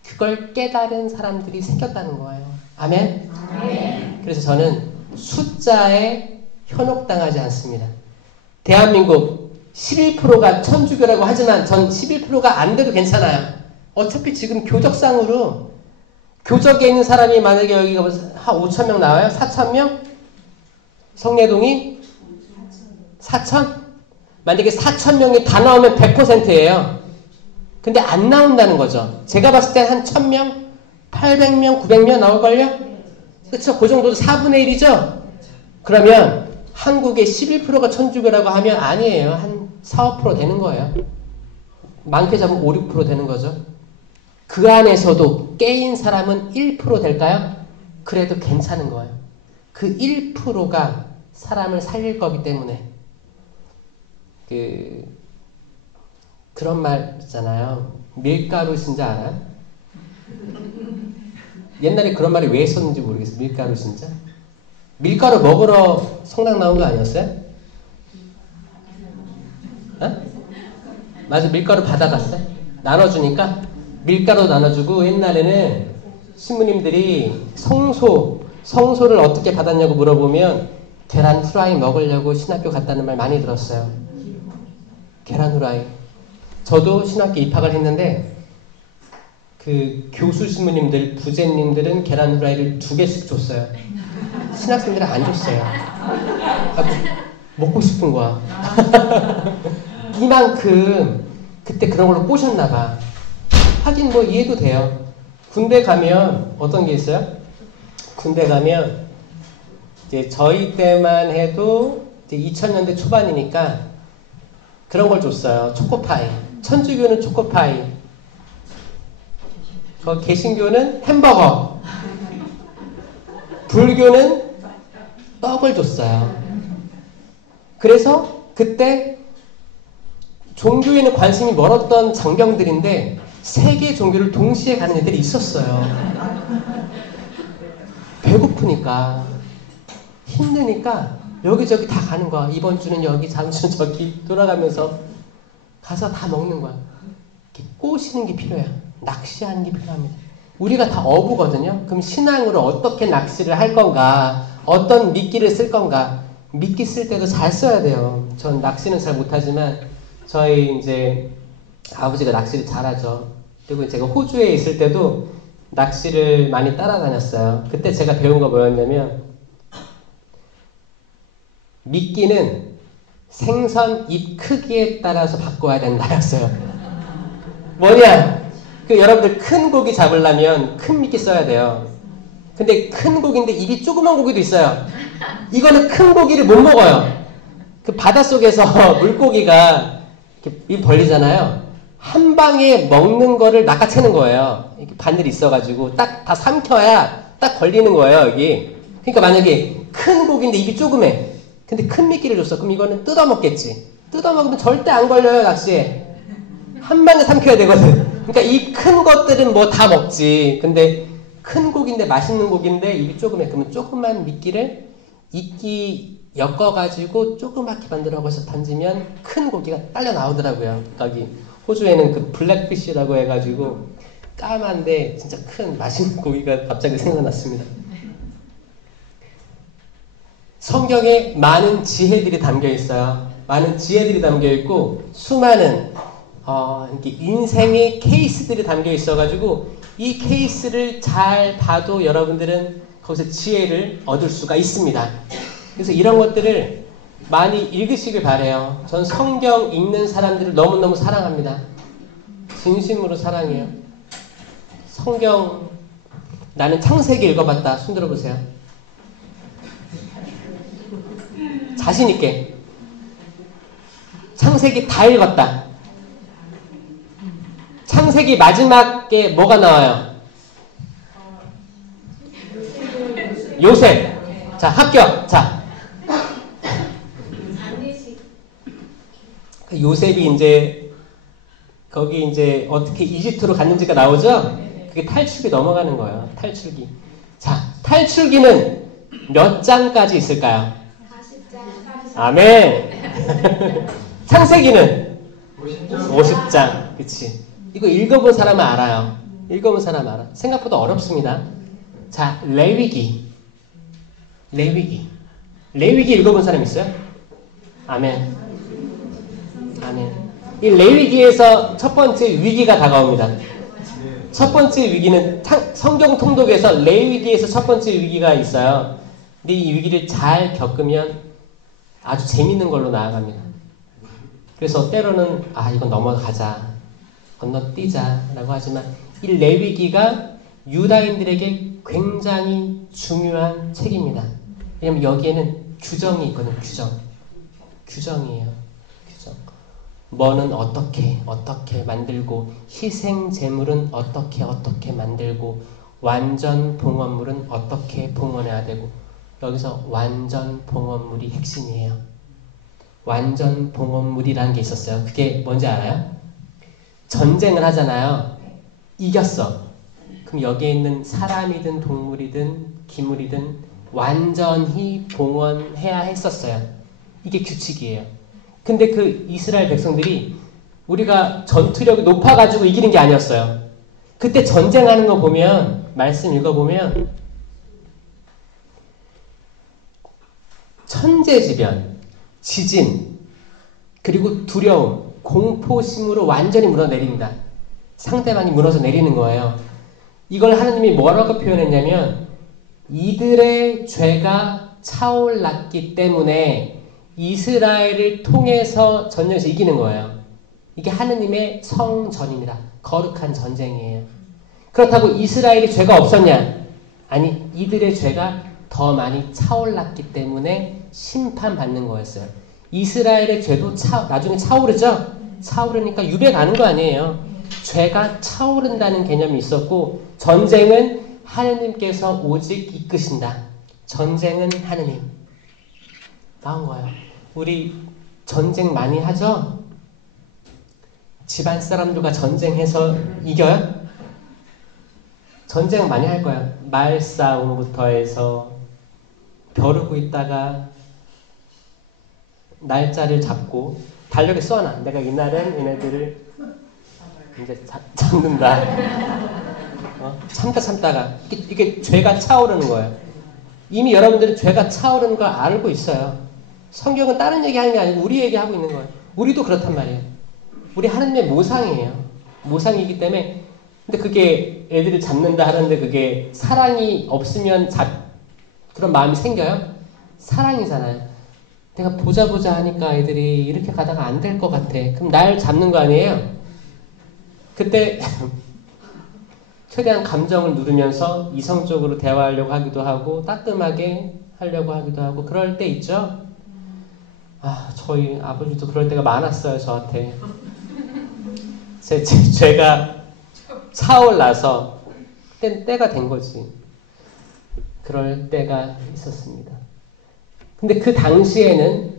그걸 깨달은 사람들이 생겼다는 거예요. 아멘? 아멘. 그래서 저는 숫자에 현혹당하지 않습니다. 대한민국 11%가 천주교라고 하지만 전 11%가 안 돼도 괜찮아요. 어차피 지금 교적상으로 교적에 있는 사람이 만약에 여기가 한 5,000명 나와요? 4,000명? 성내동이? 4,000? 만약에 4,000명이 다 나오면 100%예요. 근데 안 나온다는 거죠. 제가 봤을 때 한 1,000명? 800명? 900명 나올걸요? 그쵸? 그 정도도 4분의 1이죠? 그러면 한국의 11%가 천주교라고 하면 아니에요. 한 4, 5% 되는 거예요. 많게 잡으면 5, 6% 되는 거죠. 그 안에서도 깨인 사람은 1% 될까요? 그래도 괜찮은 거예요. 그 1%가 사람을 살릴 거기 때문에 그런 말 있잖아요. 밀가루 신자 알아요? 옛날에 그런 말이 왜 있었는지 모르겠어요. 밀가루 신자? 밀가루 먹으러 성당 나온 거 아니었어요? 어? 맞아, 밀가루 받아갔어요. 나눠주니까 밀가루 나눠주고, 옛날에는 신부님들이 성소를 어떻게 받았냐고 물어보면 계란 후라이 먹으려고 신학교 갔다는 말 많이 들었어요. 계란 후라이. 저도 신학교 입학을 했는데 그 교수 신부님들, 부제님들은 계란 후라이를 2개씩 줬어요. 신학생들은 안 줬어요. 먹고 싶은 거야. 이만큼 그때 그런 걸로 꼬셨나 봐. 하긴 뭐 이해도 돼요. 군대 가면 어떤 게 있어요? 군대 가면 이제 저희 때만 해도 이제 2000년대 초반이니까 그런 걸 줬어요. 초코파이. 천주교는 초코파이. 개신교는 햄버거. 불교는 떡을 줬어요. 그래서 그때 종교에는 관심이 멀었던 장병들인데 3개 종교를 동시에 가는 애들이 있었어요. 배고프니까, 힘드니까 여기저기 다 가는 거야. 이번 주는 여기, 다음 주는 저기 돌아가면서 가서 다 먹는 거야. 이렇게 꼬시는 게 필요해요. 낚시하는 게 필요합니다. 우리가 다 어부거든요. 그럼 신앙으로 어떻게 낚시를 할 건가, 어떤 미끼를 쓸 건가. 미끼 쓸 때도 잘 써야 돼요. 전 낚시는 잘 못하지만 저희 이제 아버지가 낚시를 잘하죠. 그리고 제가 호주에 있을 때도 낚시를 많이 따라다녔어요. 그때 제가 배운 거 뭐였냐면, 미끼는 생선 입 크기에 따라서 바꿔야 된다였어요. 뭐냐? 여러분들 큰 고기 잡으려면 큰 미끼 써야 돼요. 근데 큰 고기인데 입이 조그만 고기도 있어요. 이거는 큰 고기를 못 먹어요. 그 바닷속에서 물고기가 이렇게 입 벌리잖아요. 한 방에 먹는 거를 낚아채는 거예요. 이렇게 바늘이 있어가지고 딱 다 삼켜야 딱 걸리는 거예요, 여기. 그러니까 만약에 큰 고기인데 입이 조그매. 근데 큰 미끼를 줬어. 그럼 이거는 뜯어먹겠지. 뜯어먹으면 절대 안 걸려요, 낚시에. 한 방에 삼켜야 되거든. 그러니까 이 큰 것들은 뭐 다 먹지. 근데 큰 고기인데, 맛있는 고기인데 입이 조그매. 그러면 조그만 미끼를 이끼 엮어가지고 조그맣게 만들어서 던지면 큰 고기가 딸려 나오더라고요. 여기 호주에는 그 블랙피쉬라고 해가지고 까만데 진짜 큰 맛있는 고기가 갑자기 생각났습니다. 성경에 많은 지혜들이 담겨 있어요. 많은 지혜들이 담겨 있고 수많은 이렇게 인생의 케이스들이 담겨 있어가지고 이 케이스를 잘 봐도 여러분들은 거기서 지혜를 얻을 수가 있습니다. 그래서 이런 것들을 많이 읽으시길 바라요. 전 성경 읽는 사람들을 너무너무 사랑합니다. 진심으로 사랑해요. 성경, 나는 창세기 읽어봤다. 손 들어보세요. 자신있게. 창세기 다 읽었다. 창세기 마지막에 뭐가 나와요? 요셉. 자, 합격. 자. 요셉이 이제 거기 이제 어떻게 이집트로 갔는지가 나오죠? 그게 탈출기 넘어가는 거예요. 탈출기. 자, 탈출기는 몇 장까지 있을까요? 40장. 아멘. 창세기는 50장. 그치. 이거 읽어본 사람은 알아요. 읽어본 사람 알아. 생각보다 어렵습니다. 자, 레위기. 레위기 읽어본 사람 있어요? 아멘. 아멘. 이 레위기에서 첫 번째 위기가 다가옵니다. 첫 번째 위기는 성경 통독에서 레위기에서 첫 번째 위기가 있어요. 근데 이 위기를 잘 겪으면 아주 재밌는 걸로 나아갑니다. 그래서 때로는 이건 넘어가자, 건너뛰자 라고 하지만 이 레위기가 유다인들에게 굉장히 중요한 책입니다. 왜냐하면 여기에는 규정이 있거든요. 규정이에요. 규정. 뭐는 어떻게 만들고, 희생 제물은 어떻게 만들고, 완전 봉헌물은 어떻게 봉헌해야 되고, 여기서 완전 봉헌물이 핵심이에요. 완전 봉헌물이라는 게 있었어요. 그게 뭔지 알아요? 전쟁을 하잖아요. 이겼어. 그럼 여기에 있는 사람이든 동물이든 기물이든 완전히 봉헌해야 했었어요. 이게 규칙이에요. 근데 그 이스라엘 백성들이 우리가 전투력이 높아가지고 이기는 게 아니었어요. 그때 전쟁하는 거 보면, 말씀 읽어보면 천재지변, 지진, 그리고 두려움, 공포심으로 완전히 무너내립니다. 상대방이 무너져 내리는 거예요. 이걸 하나님이 뭐라고 표현했냐면 이들의 죄가 차올랐기 때문에 이스라엘을 통해서 전쟁에서 이기는 거예요. 이게 하느님의 성전입니다. 거룩한 전쟁이에요. 그렇다고 이스라엘이 죄가 없었냐? 아니, 이들의 죄가 더 많이 차올랐기 때문에 심판받는 거였어요. 이스라엘의 죄도 나중에 차오르죠? 차오르니까 유배 가는 거 아니에요. 죄가 차오른다는 개념이 있었고, 전쟁은 하느님께서 오직 이끄신다. 전쟁은 하느님. 나온 거예요. 우리 전쟁 많이 하죠? 집안 사람들과 전쟁해서 이겨요? 전쟁 많이 할 거야. 말싸움부터 해서 벼르고 있다가 날짜를 잡고 달력에 써놔. 내가 이날은 얘네들을 이제 잡는다. 참다가 이게 죄가 차오르는 거예요. 이미 여러분들은 죄가 차오르는 걸 알고 있어요. 성경은 다른 얘기하는 게 아니고 우리 얘기하고 있는 거예요. 우리도 그렇단 말이에요. 우리 하느님의 모상이에요. 모상이기 때문에. 근데 그게 애들을 잡는다 하는데 그게 사랑이 없으면 그런 마음이 생겨요? 사랑이잖아요. 내가 보자 하니까 애들이 이렇게 가다가 안 될 것 같아. 그럼 날 잡는 거 아니에요? 그때 최대한 감정을 누르면서 이성적으로 대화하려고 하기도 하고 따끔하게 하려고 하기도 하고 그럴 때 있죠? 저희 아버지도 그럴 때가 많았어요. 저한테. 제 죄가 차올라서 그때는 때가 된 거지. 그럴 때가 있었습니다. 근데 그 당시에는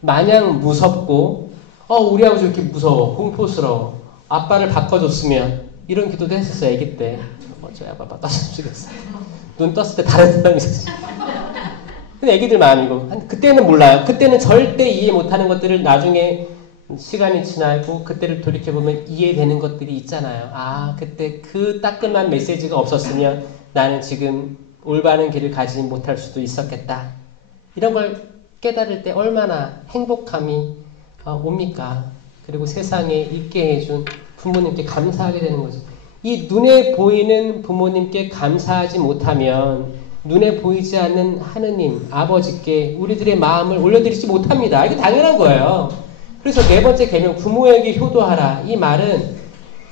마냥 무섭고 우리 아버지 왜 이렇게 무서워, 공포스러워, 아빠를 바꿔줬으면 이런 기도도 했었어요. 아기 때. 저희 아빠 떴으면 좋겠어. 눈 떴을 때 다른 사람이 있었어. 근데 애기들 마음이고 그때는 몰라요. 그때는 절대 이해 못하는 것들을 나중에 시간이 지나고 그때를 돌이켜보면 이해되는 것들이 있잖아요. 그때 그 따끔한 메시지가 없었으면 나는 지금 올바른 길을 가지 못할 수도 있었겠다. 이런 걸 깨달을 때 얼마나 행복함이 옵니까? 그리고 세상에 있게 해준 부모님께 감사하게 되는 거죠. 이 눈에 보이는 부모님께 감사하지 못하면 눈에 보이지 않는 하느님, 아버지께 우리들의 마음을 올려드리지 못합니다. 이게 당연한 거예요. 그래서 네 번째 계명, 부모에게 효도하라. 이 말은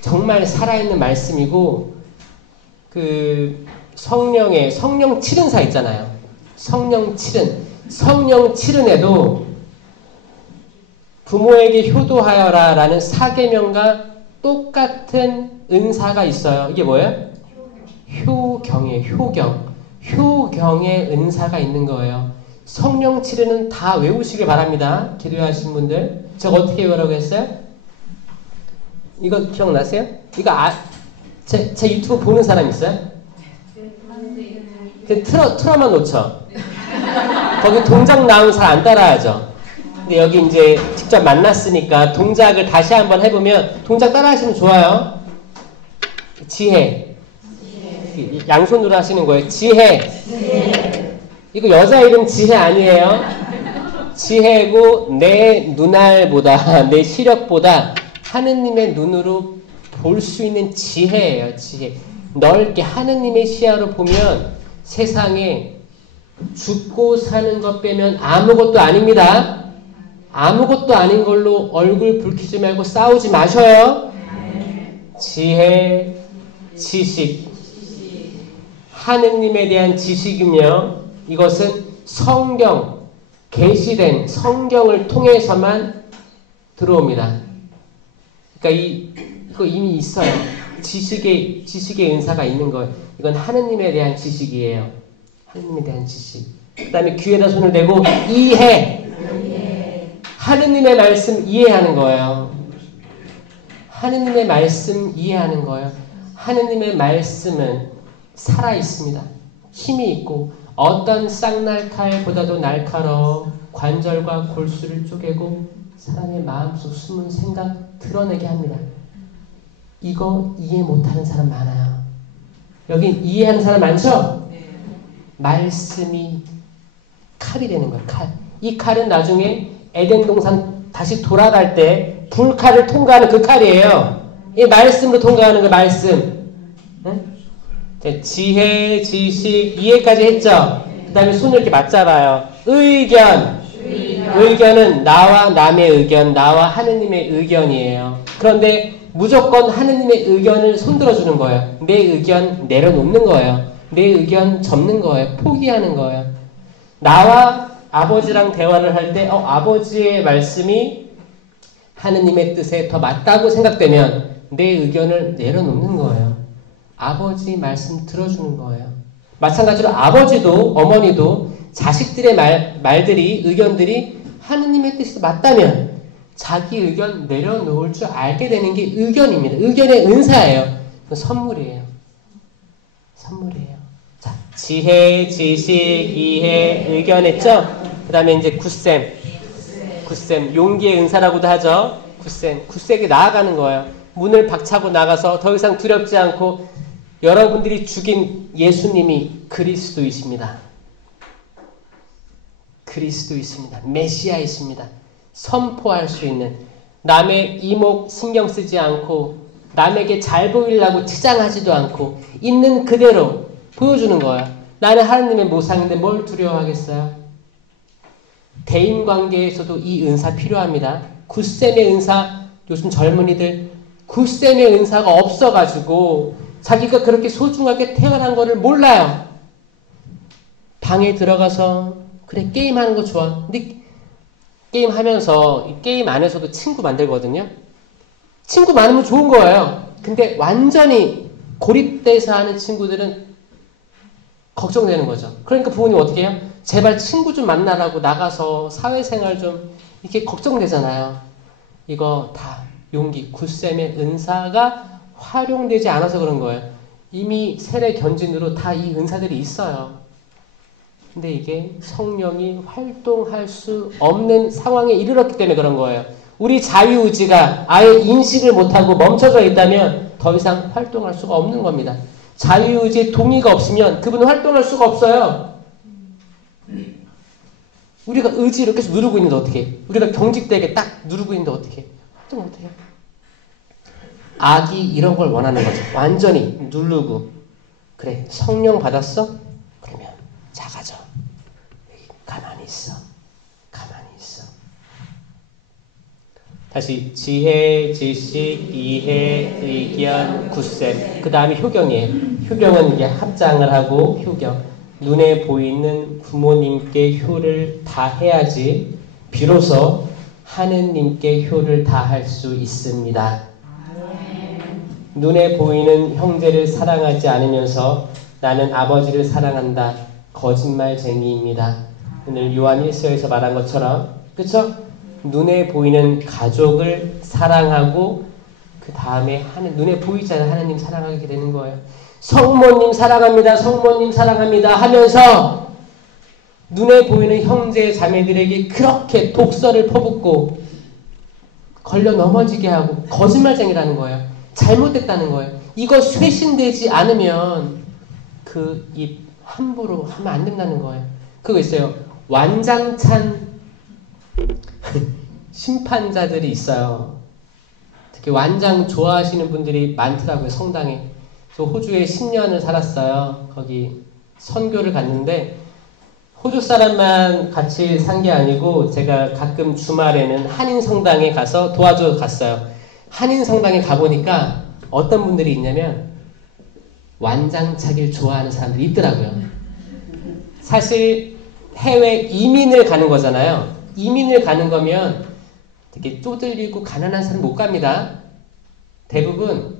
정말 살아있는 말씀이고, 성령 칠은사 있잖아요. 성령 칠은에도 부모에게 효도하여라 라는 사계명과 똑같은 은사가 있어요. 이게 뭐예요? 효경이에요. 효경의 은사가 있는 거예요. 성령 칠은은 다 외우시길 바랍니다. 기도하신 분들. 제가 어떻게 외우라고 했어요? 이거 기억나세요? 이거 제 유튜브 보는 사람 있어요? 틀어만 놓죠. 거기 동작 나오는 사람 안 따라하죠. 근데 여기 이제 직접 만났으니까 동작을 다시 한번 해보면 동작 따라하시면 좋아요. 지혜. 양손으로 하시는 거예요. 지혜. 이거 여자 이름 지혜 아니에요. 지혜고 내 눈알보다 내 시력보다 하느님의 눈으로 볼 수 있는 지혜예요. 지혜. 넓게 하느님의 시야로 보면 세상에 죽고 사는 것 빼면 아무것도 아닙니다. 아무것도 아닌 걸로 얼굴 붉히지 말고 싸우지 마셔요. 지혜, 지식, 하느님에 대한 지식이며 이것은 성경, 계시된 성경을 통해서만 들어옵니다. 그러니까 이거 이미 있어요. 지식의 은사가 있는 거예요. 이건 하느님에 대한 지식이에요. 하느님에 대한 지식. 그 다음에 귀에다 손을 대고 이해. 하느님의 말씀 이해하는 거예요. 하느님의 말씀 이해하는 거예요. 하느님의 말씀은 살아있습니다. 힘이 있고 어떤 쌍날칼보다도 날카로워 관절과 골수를 쪼개고 사람의 마음속 숨은 생각 드러내게 합니다. 이거 이해 못하는 사람 많아요. 여기 이해하는 사람 많죠? 말씀이 칼이 되는 거예요. 칼. 이 칼은 나중에 에덴 동산 다시 돌아갈 때 불칼을 통과하는 그 칼이에요. 이 말씀으로 통과하는 그 말씀. 응? 지혜, 지식, 이해까지 했죠? 그 다음에 손을 이렇게 맞잡아요. 의견. 의견은 나와 남의 의견, 나와 하느님의 의견이에요. 그런데 무조건 하느님의 의견을 손들어주는 거예요. 내 의견 내려놓는 거예요. 내 의견 접는 거예요. 포기하는 거예요. 나와 아버지랑 대화를 할 때 아버지의 말씀이 하느님의 뜻에 더 맞다고 생각되면 내 의견을 내려놓는 거예요. 아버지 말씀 들어주는 거예요. 마찬가지로 아버지도 어머니도 자식들의 말들이 의견들이 하느님의 뜻이 맞다면 자기 의견 내려놓을 줄 알게 되는 게 의견입니다. 의견의 은사예요. 선물이에요. 선물이에요. 자, 지혜, 지식, 이해, 의견 했죠? 그 다음에 이제 굿셈, 용기의 은사라고도 하죠. 굿셈이 나아가는 거예요. 문을 박차고 나가서 더 이상 두렵지 않고 여러분들이 죽인 예수님이 그리스도이십니다. 그리스도이십니다. 메시아이십니다. 선포할 수 있는, 남의 이목 신경 쓰지 않고 남에게 잘 보이려고 치장하지도 않고 있는 그대로 보여주는 거예요. 나는 하느님의 모상인데 뭘 두려워하겠어요? 대인관계에서도 이 은사 필요합니다. 굿셈의 은사, 요즘 젊은이들 굿셈의 은사가 없어가지고 자기가 그렇게 소중하게 태어난 거를 몰라요. 방에 들어가서 그래 게임하는 거 좋아. 근데 게임하면서 게임 안에서도 친구 만들거든요. 친구 많으면 좋은 거예요. 근데 완전히 고립돼서 하는 친구들은 걱정되는 거죠. 그러니까 부모님 어떻게 해요? 제발 친구 좀 만나라고 나가서 사회생활 좀 이렇게 걱정되잖아요. 이거 다 용기, 굿셈의 은사가 활용되지 않아서 그런 거예요. 이미 세례 견진으로 다 이 은사들이 있어요. 근데 이게 성령이 활동할 수 없는 상황에 이르렀기 때문에 그런 거예요. 우리 자유의지가 아예 인식을 못하고 멈춰져 있다면 더 이상 활동할 수가 없는 겁니다. 자유의지의 동의가 없으면 그분은 활동할 수가 없어요. 우리가 의지를 계속 누르고 있는데 어떻게 해? 우리가 경직되게 딱 누르고 있는데 어떻게 해? 활동 못해요. 악이 이런 걸 원하는 거죠. 완전히 누르고 그래 성령 받았어? 그러면 작아져. 가만히 있어. 가만히 있어. 다시 지혜, 지식, 이해, 의견, 굿셈. 그 다음에 효경이에요. 효경은 이게 합장을 하고 효경. 눈에 보이는 부모님께 효를 다해야지 비로소 하느님께 효를 다할 수 있습니다. 눈에 보이는 형제를 사랑하지 않으면서 나는 아버지를 사랑한다. 거짓말쟁이입니다. 오늘 요한 1서에서 말한 것처럼 그쵸? 눈에 보이는 가족을 사랑하고 그 다음에 눈에 보이지 않는 하나님 사랑하게 되는 거예요. 성모님 사랑합니다. 성모님 사랑합니다 하면서 눈에 보이는 형제 자매들에게 그렇게 독설을 퍼붓고 걸려 넘어지게 하고 거짓말쟁이라는 거예요. 잘못됐다는 거예요. 이거 쇄신되지 않으면 그 입 함부로 하면 안 된다는 거예요. 그거 있어요. 완장찬 심판자들이 있어요. 특히 완장 좋아하시는 분들이 많더라고요. 성당에. 저 호주에 10년을 살았어요. 거기 선교를 갔는데 호주 사람만 같이 산 게 아니고 제가 가끔 주말에는 한인 성당에 가서 도와줘 갔어요. 한인 성당에 가보니까 어떤 분들이 있냐면 완장차기를 좋아하는 사람들이 있더라고요. 사실 해외 이민을 가는 거잖아요. 이민을 가는 거면 되게 쪼들리고 가난한 사람 못 갑니다. 대부분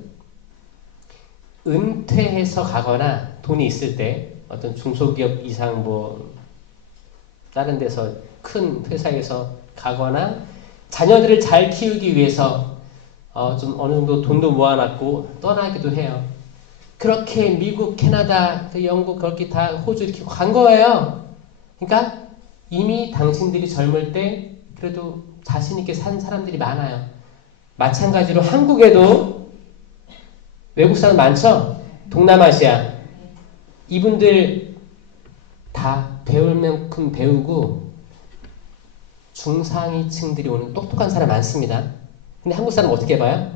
은퇴해서 가거나 돈이 있을 때 어떤 중소기업 이상 뭐 다른 데서 큰 회사에서 가거나 자녀들을 잘 키우기 위해서 좀 어느 정도 돈도 모아놨고 떠나기도 해요. 그렇게 미국, 캐나다, 영국, 그렇게 다 호주 이렇게 간 거예요. 그러니까 이미 당신들이 젊을 때 그래도 자신 있게 산 사람들이 많아요. 마찬가지로 한국에도 외국 사람 많죠? 동남아시아. 이분들 다 배울 만큼 배우고 중상위층들이 오는 똑똑한 사람 많습니다. 근데 한국 사람 어떻게 봐요?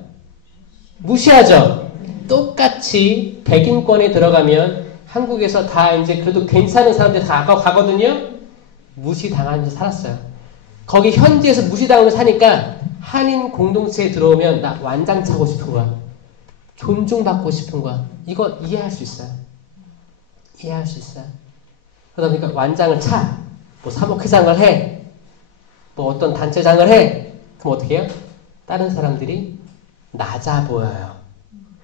무시하죠? 똑같이 백인권에 들어가면 한국에서 다 이제 그래도 괜찮은 사람들 다 가거든요? 무시당하면서 살았어요. 거기 현지에서 무시당하면서 사니까 한인 공동체에 들어오면 나 완장 차고 싶은 거야. 존중받고 싶은 거야. 이거 이해할 수 있어요. 이해할 수 있어요. 그러다 보니까 완장을 차. 뭐 사목회장을 해. 뭐 어떤 단체장을 해. 그럼 어떻게 해요? 다른 사람들이 낮아 보여요.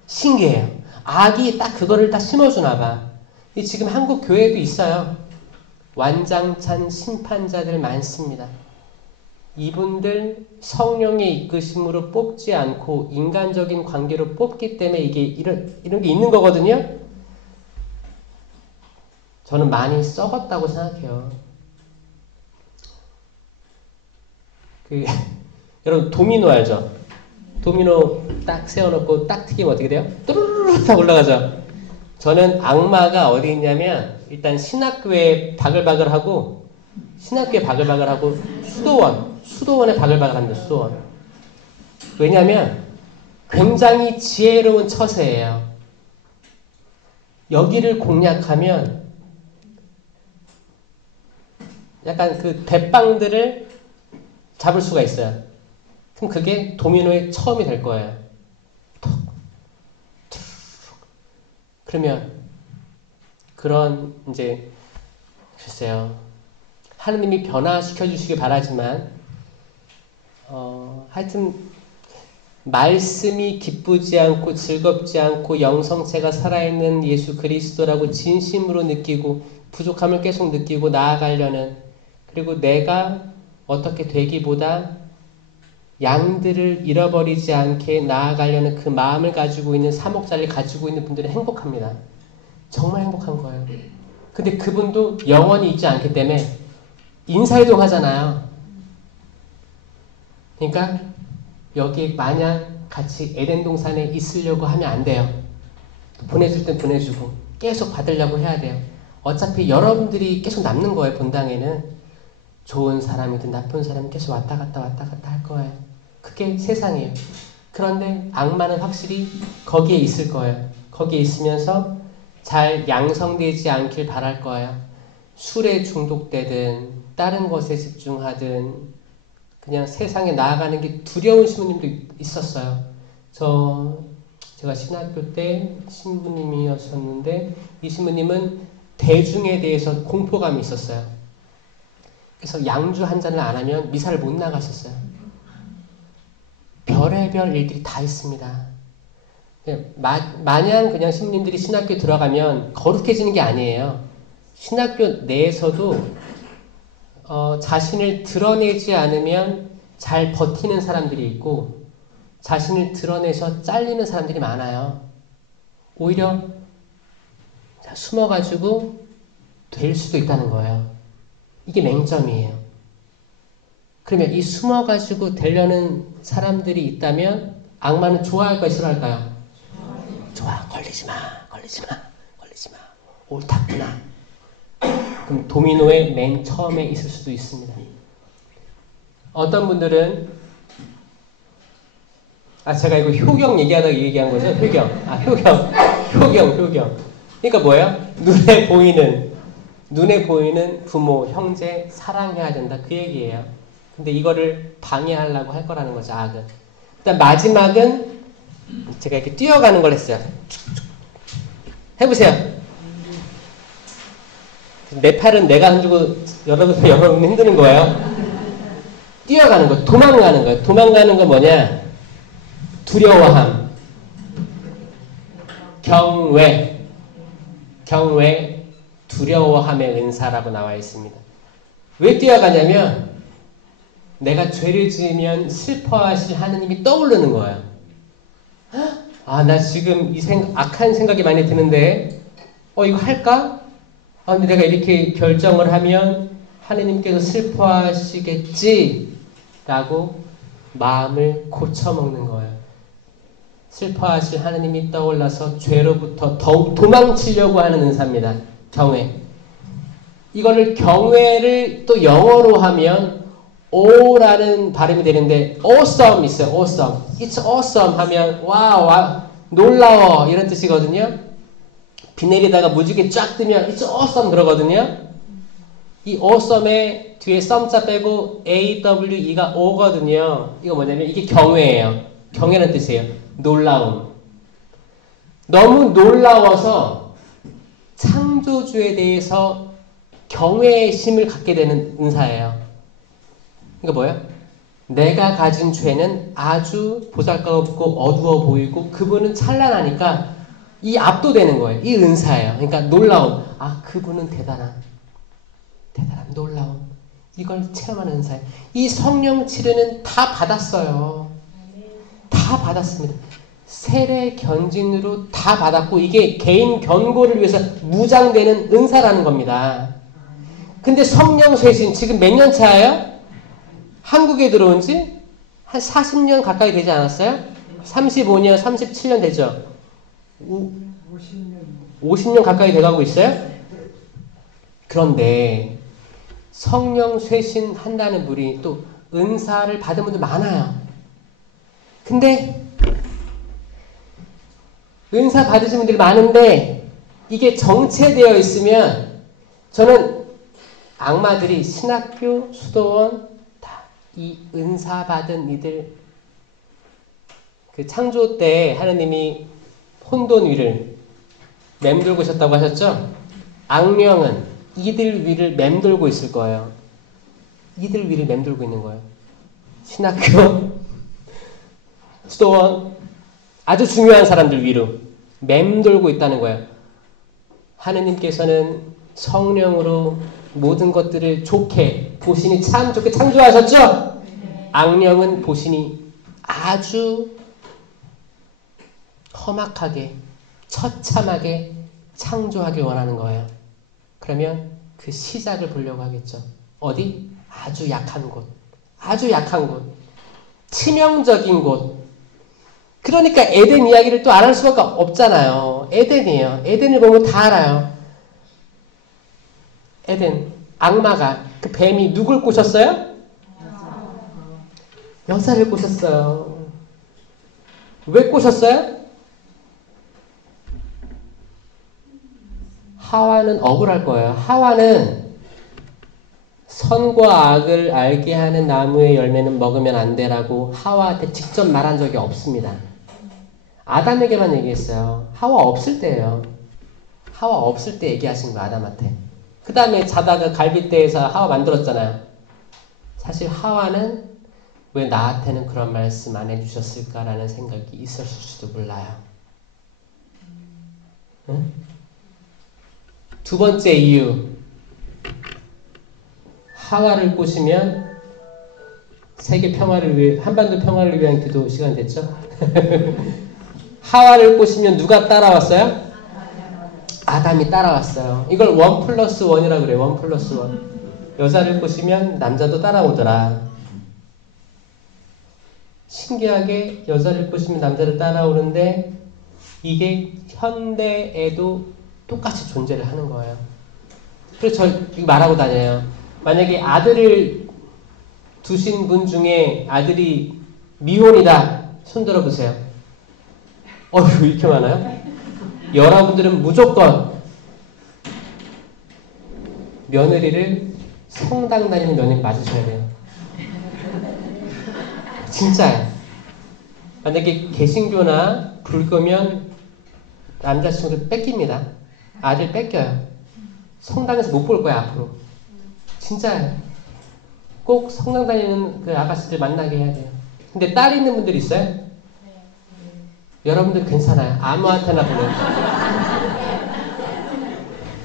신기해요. 악이 딱 그거를 딱 심어주나 봐. 지금 한국 교회도 있어요. 완장찬 심판자들 많습니다. 이분들 성령의 이끄심으로 뽑지 않고 인간적인 관계로 뽑기 때문에 이게 이런 게 있는 거거든요. 저는 많이 썩었다고 생각해요. 여러분 도미노 알죠? 도미노 딱 세워놓고 딱 튀기면 어떻게 돼요? 뚜루루루 딱 올라가죠. 저는 악마가 어디 있냐면 일단 신학교에 바글바글하고 수도원에 바글바글합니다. 수도원. 왜냐하면 굉장히 지혜로운 처세예요. 여기를 공략하면 약간 그 대빵들을 잡을 수가 있어요. 그럼 그게 도미노의 처음이 될 거예요. 그러면 그런 이제 글쎄요. 하느님이 변화시켜 주시기 바라지만 하여튼 말씀이 기쁘지 않고 즐겁지 않고 영성체가 살아있는 예수 그리스도라고 진심으로 느끼고 부족함을 계속 느끼고 나아가려는 그리고 내가 어떻게 되기보다 양들을 잃어버리지 않게 나아가려는 그 마음을 가지고 있는 사목자를 가지고 있는 분들은 행복합니다. 정말 행복한 거예요. 근데 그분도 영원히 있지 않기 때문에 인사이동 하잖아요. 그러니까 여기 마냥 같이 에덴 동산에 있으려고 하면 안 돼요. 보내줄 땐 보내주고 계속 받으려고 해야 돼요. 어차피 여러분들이 계속 남는 거예요. 본당에는 좋은 사람이든 나쁜 사람이 계속 왔다 갔다 할 거예요. 그게 세상이에요. 그런데 악마는 확실히 거기에 있을 거예요. 거기에 있으면서 잘 양성되지 않길 바랄 거예요. 술에 중독되든 다른 것에 집중하든 그냥 세상에 나아가는 게 두려운 신부님도 있었어요. 제가 신학교 때 신부님이었었는데 이 신부님은 대중에 대해서 공포감이 있었어요. 그래서 양주 한 잔을 안 하면 미사를 못 나갔었어요. 별의별 일들이 다 있습니다. 마냥 그냥 신부님들이 신학교에 들어가면 거룩해지는 게 아니에요. 신학교 내에서도 자신을 드러내지 않으면 잘 버티는 사람들이 있고 자신을 드러내서 잘리는 사람들이 많아요. 오히려 숨어가지고 될 수도 있다는 거예요. 이게 맹점이에요. 그러면 이 숨어가지고 되려는 사람들이 있다면 악마는 좋아할까요? 싫어할까요? 좋아. 걸리지 마. 옳다구나. 그럼 도미노의 맨 처음에 있을 수도 있습니다. 어떤 분들은 제가 이거 효경 얘기하다가 얘기한 거죠? 효경. 그러니까 뭐예요? 눈에 보이는 부모, 형제 사랑해야 된다. 그 얘기예요. 근데 이거를 방해하려고 할 거라는 거죠, 악은. 일단 마지막은 제가 이렇게 뛰어가는 걸 했어요. 해보세요. 내 팔은 내가 흔들고 여러분 흔드는 거예요. 뛰어가는 거, 도망가는 거예요. 도망가는 건 뭐냐? 두려워함, 경외, 두려워함의 은사라고 나와 있습니다. 왜 뛰어가냐면 내가 죄를 지으면 슬퍼하실 하느님이 떠오르는 거예요. 아, 나 지금 악한 생각이 많이 드는데, 이거 할까? 근데 내가 이렇게 결정을 하면 하느님께서 슬퍼하시겠지? 라고 마음을 고쳐먹는 거예요. 슬퍼하실 하느님이 떠올라서 죄로부터 더욱 도망치려고 하는 은사입니다. 경외. 이거를 경외를 또 영어로 하면 O라는 발음이 되는데 awesome 있어요. awesome. It's awesome 하면 와우, 놀라워 이런 뜻이거든요. 비 내리다가 무지개 쫙 뜨면 It's awesome 그러거든요. 이 awesome의 뒤에 썸자 빼고 AWE가 O거든요. 이거 뭐냐면 이게 경외예요. 경외라는 뜻이에요. 놀라움. 너무 놀라워서 창조주에 대해서 경외의 심을 갖게 되는 은사예요. 그러니까 뭐예요? 내가 가진 죄는 아주 보잘것없고 어두워 보이고 그분은 찬란하니까 이 압도되는 거예요. 이 은사예요. 그러니까 놀라움. 그분은 대단한 놀라움. 이걸 체험하는 은사예요. 이 성령 치료는 다 받았어요. 다 받았습니다. 세례 견진으로 다 받았고 이게 개인 견고를 위해서 무장되는 은사라는 겁니다. 근데 성령 쇄신 지금 몇 년 차예요? 한국에 들어온 지 한 40년 가까이 되지 않았어요? 35년, 37년 되죠? 50년 가까이 돼가고 있어요? 그런데 성령 쇄신 한다는 분이 또 은사를 받은 분들 많아요. 근데 은사 받으신 분들이 많은데 이게 정체되어 있으면 저는 악마들이 신학교, 수도원 이 은사 받은 이들 그 창조 때 하느님이 혼돈 위를 맴돌고 있었다고 하셨죠? 악령은 이들 위를 맴돌고 있을 거예요. 이들 위를 맴돌고 있는 거예요. 신학교, 수도원 아주 중요한 사람들 위로 맴돌고 있다는 거예요. 하느님께서는 성령으로 모든 것들을 좋게 보시니 참 좋게 창조하셨죠? 악령은 보시니 아주 험악하게 처참하게 창조하길 원하는 거예요. 그러면 그 시작을 보려고 하겠죠. 어디? 아주 약한 곳. 아주 약한 곳. 치명적인 곳. 그러니까 에덴 이야기를 또 안 할 수가 없잖아요. 에덴이에요. 에덴을 보면 다 알아요. 에덴, 악마가, 그 뱀이 누굴 꼬셨어요? 여자를 꼬셨어요. 왜 꼬셨어요? 하와는 억울할 거예요. 하와는 선과 악을 알게 하는 나무의 열매는 먹으면 안 되라고 하와한테 직접 말한 적이 없습니다. 아담에게만 얘기했어요. 하와 없을 때예요. 하와 없을 때 얘기하신 거예요. 아담한테. 그 다음에 자다가 갈빗대에서 하와 만들었잖아요. 사실 하와는 왜 나한테는 그런 말씀 안 해주셨을까라는 생각이 있었을 수도 몰라요. 응? 두 번째 이유. 하와를 꼬시면 세계 평화를 위해, 한반도 평화를 위한 기도 시간 됐죠? 하와를 꼬시면 누가 따라왔어요? 아담이 따라왔어요. 이걸 1+1이라고 그래요. 1+1. 여자를 꼬시면 남자도 따라오더라. 신기하게 여자를 꼬시면 남자를 따라오는데 이게 현대에도 똑같이 존재를 하는 거예요. 그래서 저 이거 말하고 다녀요. 만약에 아들을 두신 분 중에 아들이 미혼이다. 손 들어보세요. 어휴, 이렇게 많아요? 여러분들은 무조건 며느리를 성당 다니는 며느리 맞으셔야 돼요. 진짜요. 만약에 개신교나 불교면 남자친구를 뺏깁니다. 아들 뺏겨요. 성당에서 못 볼 거야 앞으로. 진짜요. 꼭 성당 다니는 그 아가씨들 만나게 해야 돼요. 근데 딸 있는 분들 있어요? 여러분들 괜찮아요. 아무한테나 보내요.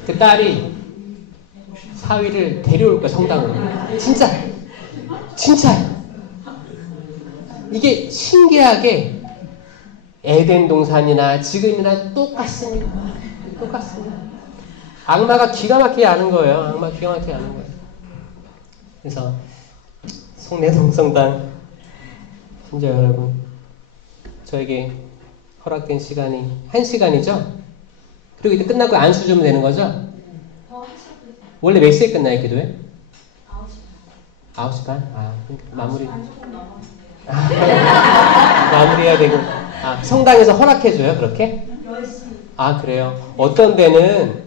그 딸이 사위를 데려올 거야 성당으로. 진짜. 진짜요. 이게 신기하게 에덴 동산이나 지금이나 똑같습니다. 똑같습니다. 악마가 기가 막히게 아는 거예요. 악마 기가 막히게 아는 거예요. 그래서 송내동성당 심지어 여러분 저에게 허락된 시간이 1시간이죠? 그리고 이제 끝나고 안수 주면 되는 거죠? 원래 몇 시에 끝나요, 기도회? 9시 반? 아, 마무리. 마무리해야 되고. 아, 성당에서 허락해줘요, 그렇게? 아, 그래요? 어떤 데는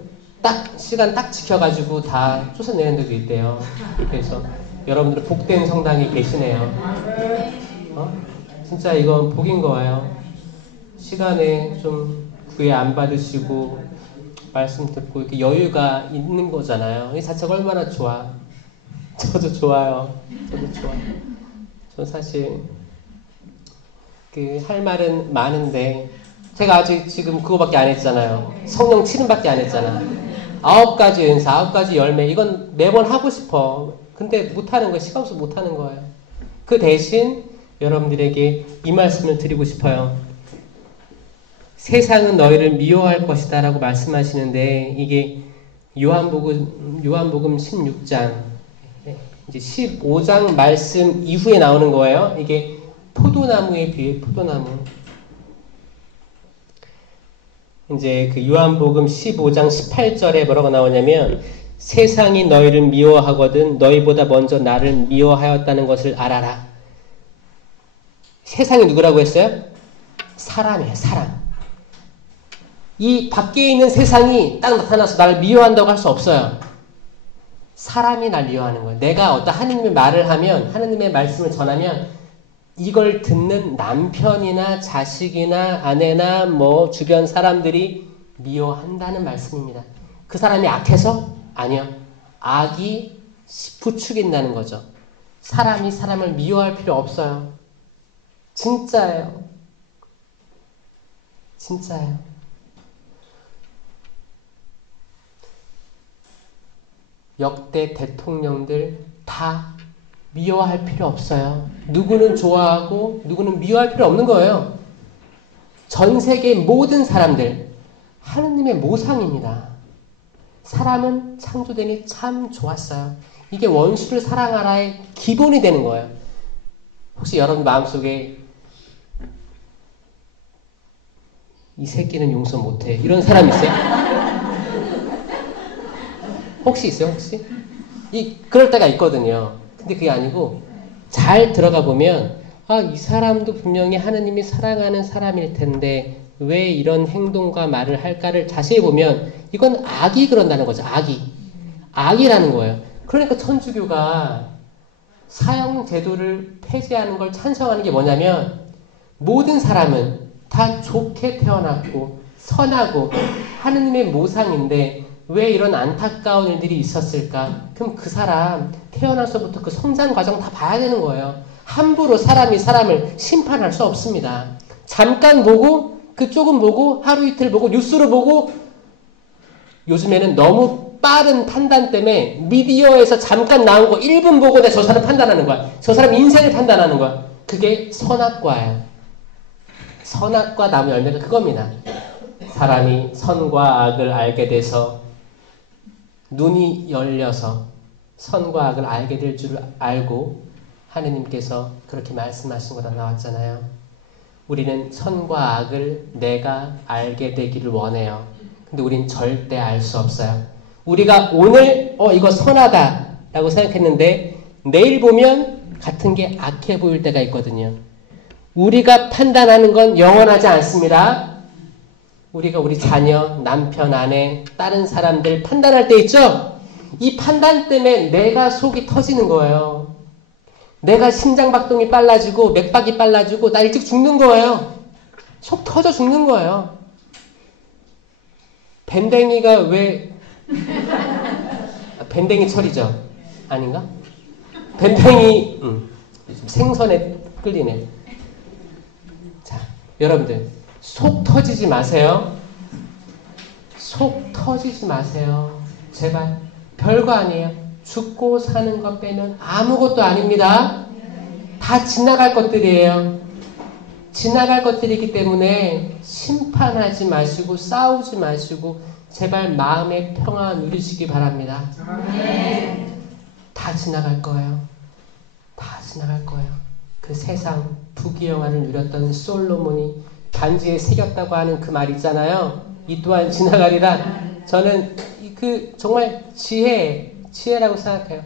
시간 딱 지켜가지고 다 쫓아내는 데도 있대요. 그래서 여러분들은 복된 성당에 계시네요. 진짜 이건 복인 거예요. 시간에 좀 구애 안 받으시고 말씀 듣고 이렇게 여유가 있는 거잖아요. 이 자체가 얼마나 좋아. 저도 좋아요. 저도 좋아요. 저 사실 할 말은 많은데 제가 아직 지금 그거밖에 안 했잖아요. 성령 치름밖에 안 했잖아. 9가지 은사, 9가지 열매 이건 매번 하고 싶어. 근데 못하는 거예요. 시간 없어서 못하는 거예요. 그 대신 여러분들에게 이 말씀을 드리고 싶어요. 세상은 너희를 미워할 것이다 라고 말씀하시는데 이게 요한복음 16장 이제 15장 말씀 이후에 나오는 거예요. 이게 포도나무에 비해 포도나무. 이제 그 요한복음 15장 18절에 뭐라고 나오냐면 세상이 너희를 미워하거든 너희보다 먼저 나를 미워하였다는 것을 알아라. 세상이 누구라고 했어요? 사람이에요. 사람. 이 밖에 있는 세상이 딱 나타나서 나를 미워한다고 할 수 없어요. 사람이 날 미워하는 거예요. 내가 어떤 하느님의 말을 하면 하느님의 말씀을 전하면 이걸 듣는 남편이나 자식이나 아내나 뭐 주변 사람들이 미워한다는 말씀입니다. 그 사람이 악해서? 아니요. 악이 부추긴다는 거죠. 사람이 사람을 미워할 필요 없어요. 진짜예요. 진짜예요. 역대 대통령들 다 미워할 필요 없어요. 누구는 좋아하고 누구는 미워할 필요 없는 거예요. 전 세계 모든 사람들 하느님의 모상입니다. 사람은 창조되니 참 좋았어요. 이게 원수를 사랑하라의 기본이 되는 거예요. 혹시 여러분 마음속에 이 새끼는 용서 못해 이런 사람 있어요? 혹시 있어요? 혹시? 그럴 때가 있거든요. 근데 그게 아니고 잘 들어가 보면 이 사람도 분명히 하느님이 사랑하는 사람일 텐데 왜 이런 행동과 말을 할까를 자세히 보면 이건 악이 그런다는 거죠. 악이라는 거예요. 그러니까 천주교가 사형제도를 폐지하는 걸 찬성하는 게 뭐냐면 모든 사람은 다 좋게 태어났고 선하고 하느님의 모상인데 왜 이런 안타까운 일들이 있었을까? 그럼 그 사람 태어나서부터 그 성장 과정 다 봐야 되는 거예요. 함부로 사람이 사람을 심판할 수 없습니다. 잠깐 보고 그 조금 보고 하루 이틀 보고 뉴스로 보고 요즘에는 너무 빠른 판단 때문에 미디어에서 잠깐 나온 거 1분 보고 내가 저 사람 판단하는 거야. 저 사람 인생을 판단하는 거야. 그게 선악과예요. 선악과 나무 열매가 그겁니다. 사람이 선과 악을 알게 돼서 눈이 열려서 선과 악을 알게 될 줄 알고 하느님께서 그렇게 말씀하신 거다 나왔잖아요. 우리는 선과 악을 내가 알게 되기를 원해요. 근데 우린 절대 알 수 없어요. 우리가 오늘 이거 선하다 라고 생각했는데 내일 보면 같은 게 악해 보일 때가 있거든요. 우리가 판단하는 건 영원하지 않습니다. 우리가 우리 자녀, 남편, 아내, 다른 사람들 판단할 때 있죠? 이 판단 때문에 내가 속이 터지는 거예요. 내가 심장박동이 빨라지고 맥박이 빨라지고 나 일찍 죽는 거예요. 속 터져 죽는 거예요. 밴댕이가 왜 밴댕이 철이죠? 아닌가? 밴댕이 생선에 끌리네. 자, 여러분들 속 터지지 마세요. 속 터지지 마세요. 제발. 별거 아니에요. 죽고 사는 것 빼면 아무것도 아닙니다. 다 지나갈 것들이에요. 지나갈 것들이기 때문에 심판하지 마시고 싸우지 마시고 제발 마음의 평화 누리시기 바랍니다. 다 지나갈 거예요. 다 지나갈 거예요. 그 세상 부귀영화를 누렸던 솔로몬이 반지에 새겼다고 하는 그 말 있잖아요. 이 또한 지나가리라. 저는 그 정말 지혜라고 생각해요.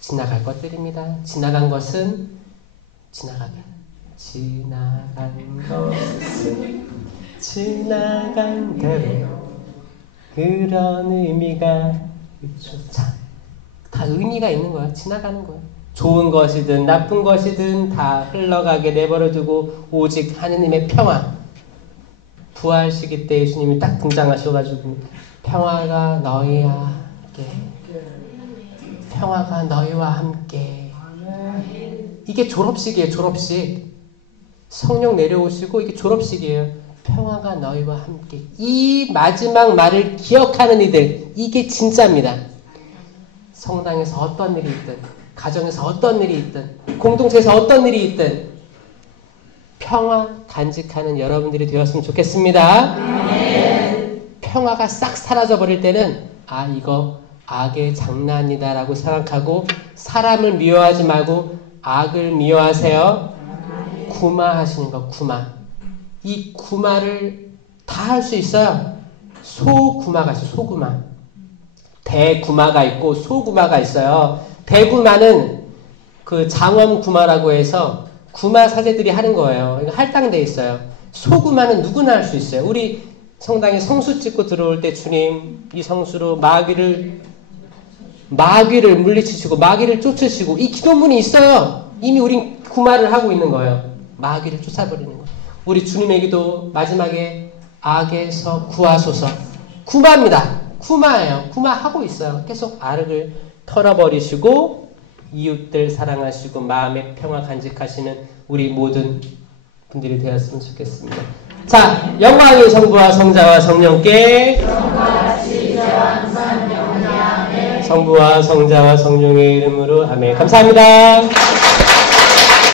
지나갈 것들입니다. 지나간 것은 지나가게. 지나간 것은 지나간 대로 그런 의미가 있죠. 자, 다 의미가 있는 거야. 지나가는 거야. 좋은 것이든 나쁜 것이든 다 흘러가게 내버려두고 오직 하느님의 평화. 부활 시기 때 예수님이 딱 등장하셔가지고 평화가 너희와 함께, 평화가 너희와 함께. 이게 졸업식이에요. 졸업식. 성령 내려오시고 이게 졸업식이에요. 평화가 너희와 함께. 이 마지막 말을 기억하는 이들, 이게 진짜입니다. 성당에서 어떤 일이 있든, 가정에서 어떤 일이 있든, 공동체에서 어떤 일이 있든 평화 간직하는 여러분들이 되었으면 좋겠습니다. 평화가 싹 사라져버릴 때는 아, 이거 악의 장난이다 라고 생각하고 사람을 미워하지 말고 악을 미워하세요. 구마하시는 거. 구마. 이 구마를 다 할 수 있어요. 소구마가 있어요. 소구마. 대구마가 있고 소구마가 있어요. 대구마는 그 장엄구마라고 해서 구마 사제들이 하는 거예요. 할당돼 있어요. 소구마는 누구나 할 수 있어요. 우리 성당에 성수 찍고 들어올 때 주님 이 성수로 마귀를 물리치시고 마귀를 쫓으시고 이 기도문이 있어요. 이미 우린 구마를 하고 있는 거예요. 마귀를 쫓아버리는 거예요. 우리 주님의 기도 마지막에 악에서 구하소서. 구마입니다. 구마예요. 구마하고 있어요. 계속 악을 털어버리시고 이웃들 사랑하시고 마음의 평화 간직하시는 우리 모든 분들이 되었으면 좋겠습니다. 자, 영광의 성부와 성자와 성령께 성부와 성자와 성령의 이름으로 아멘. 감사합니다.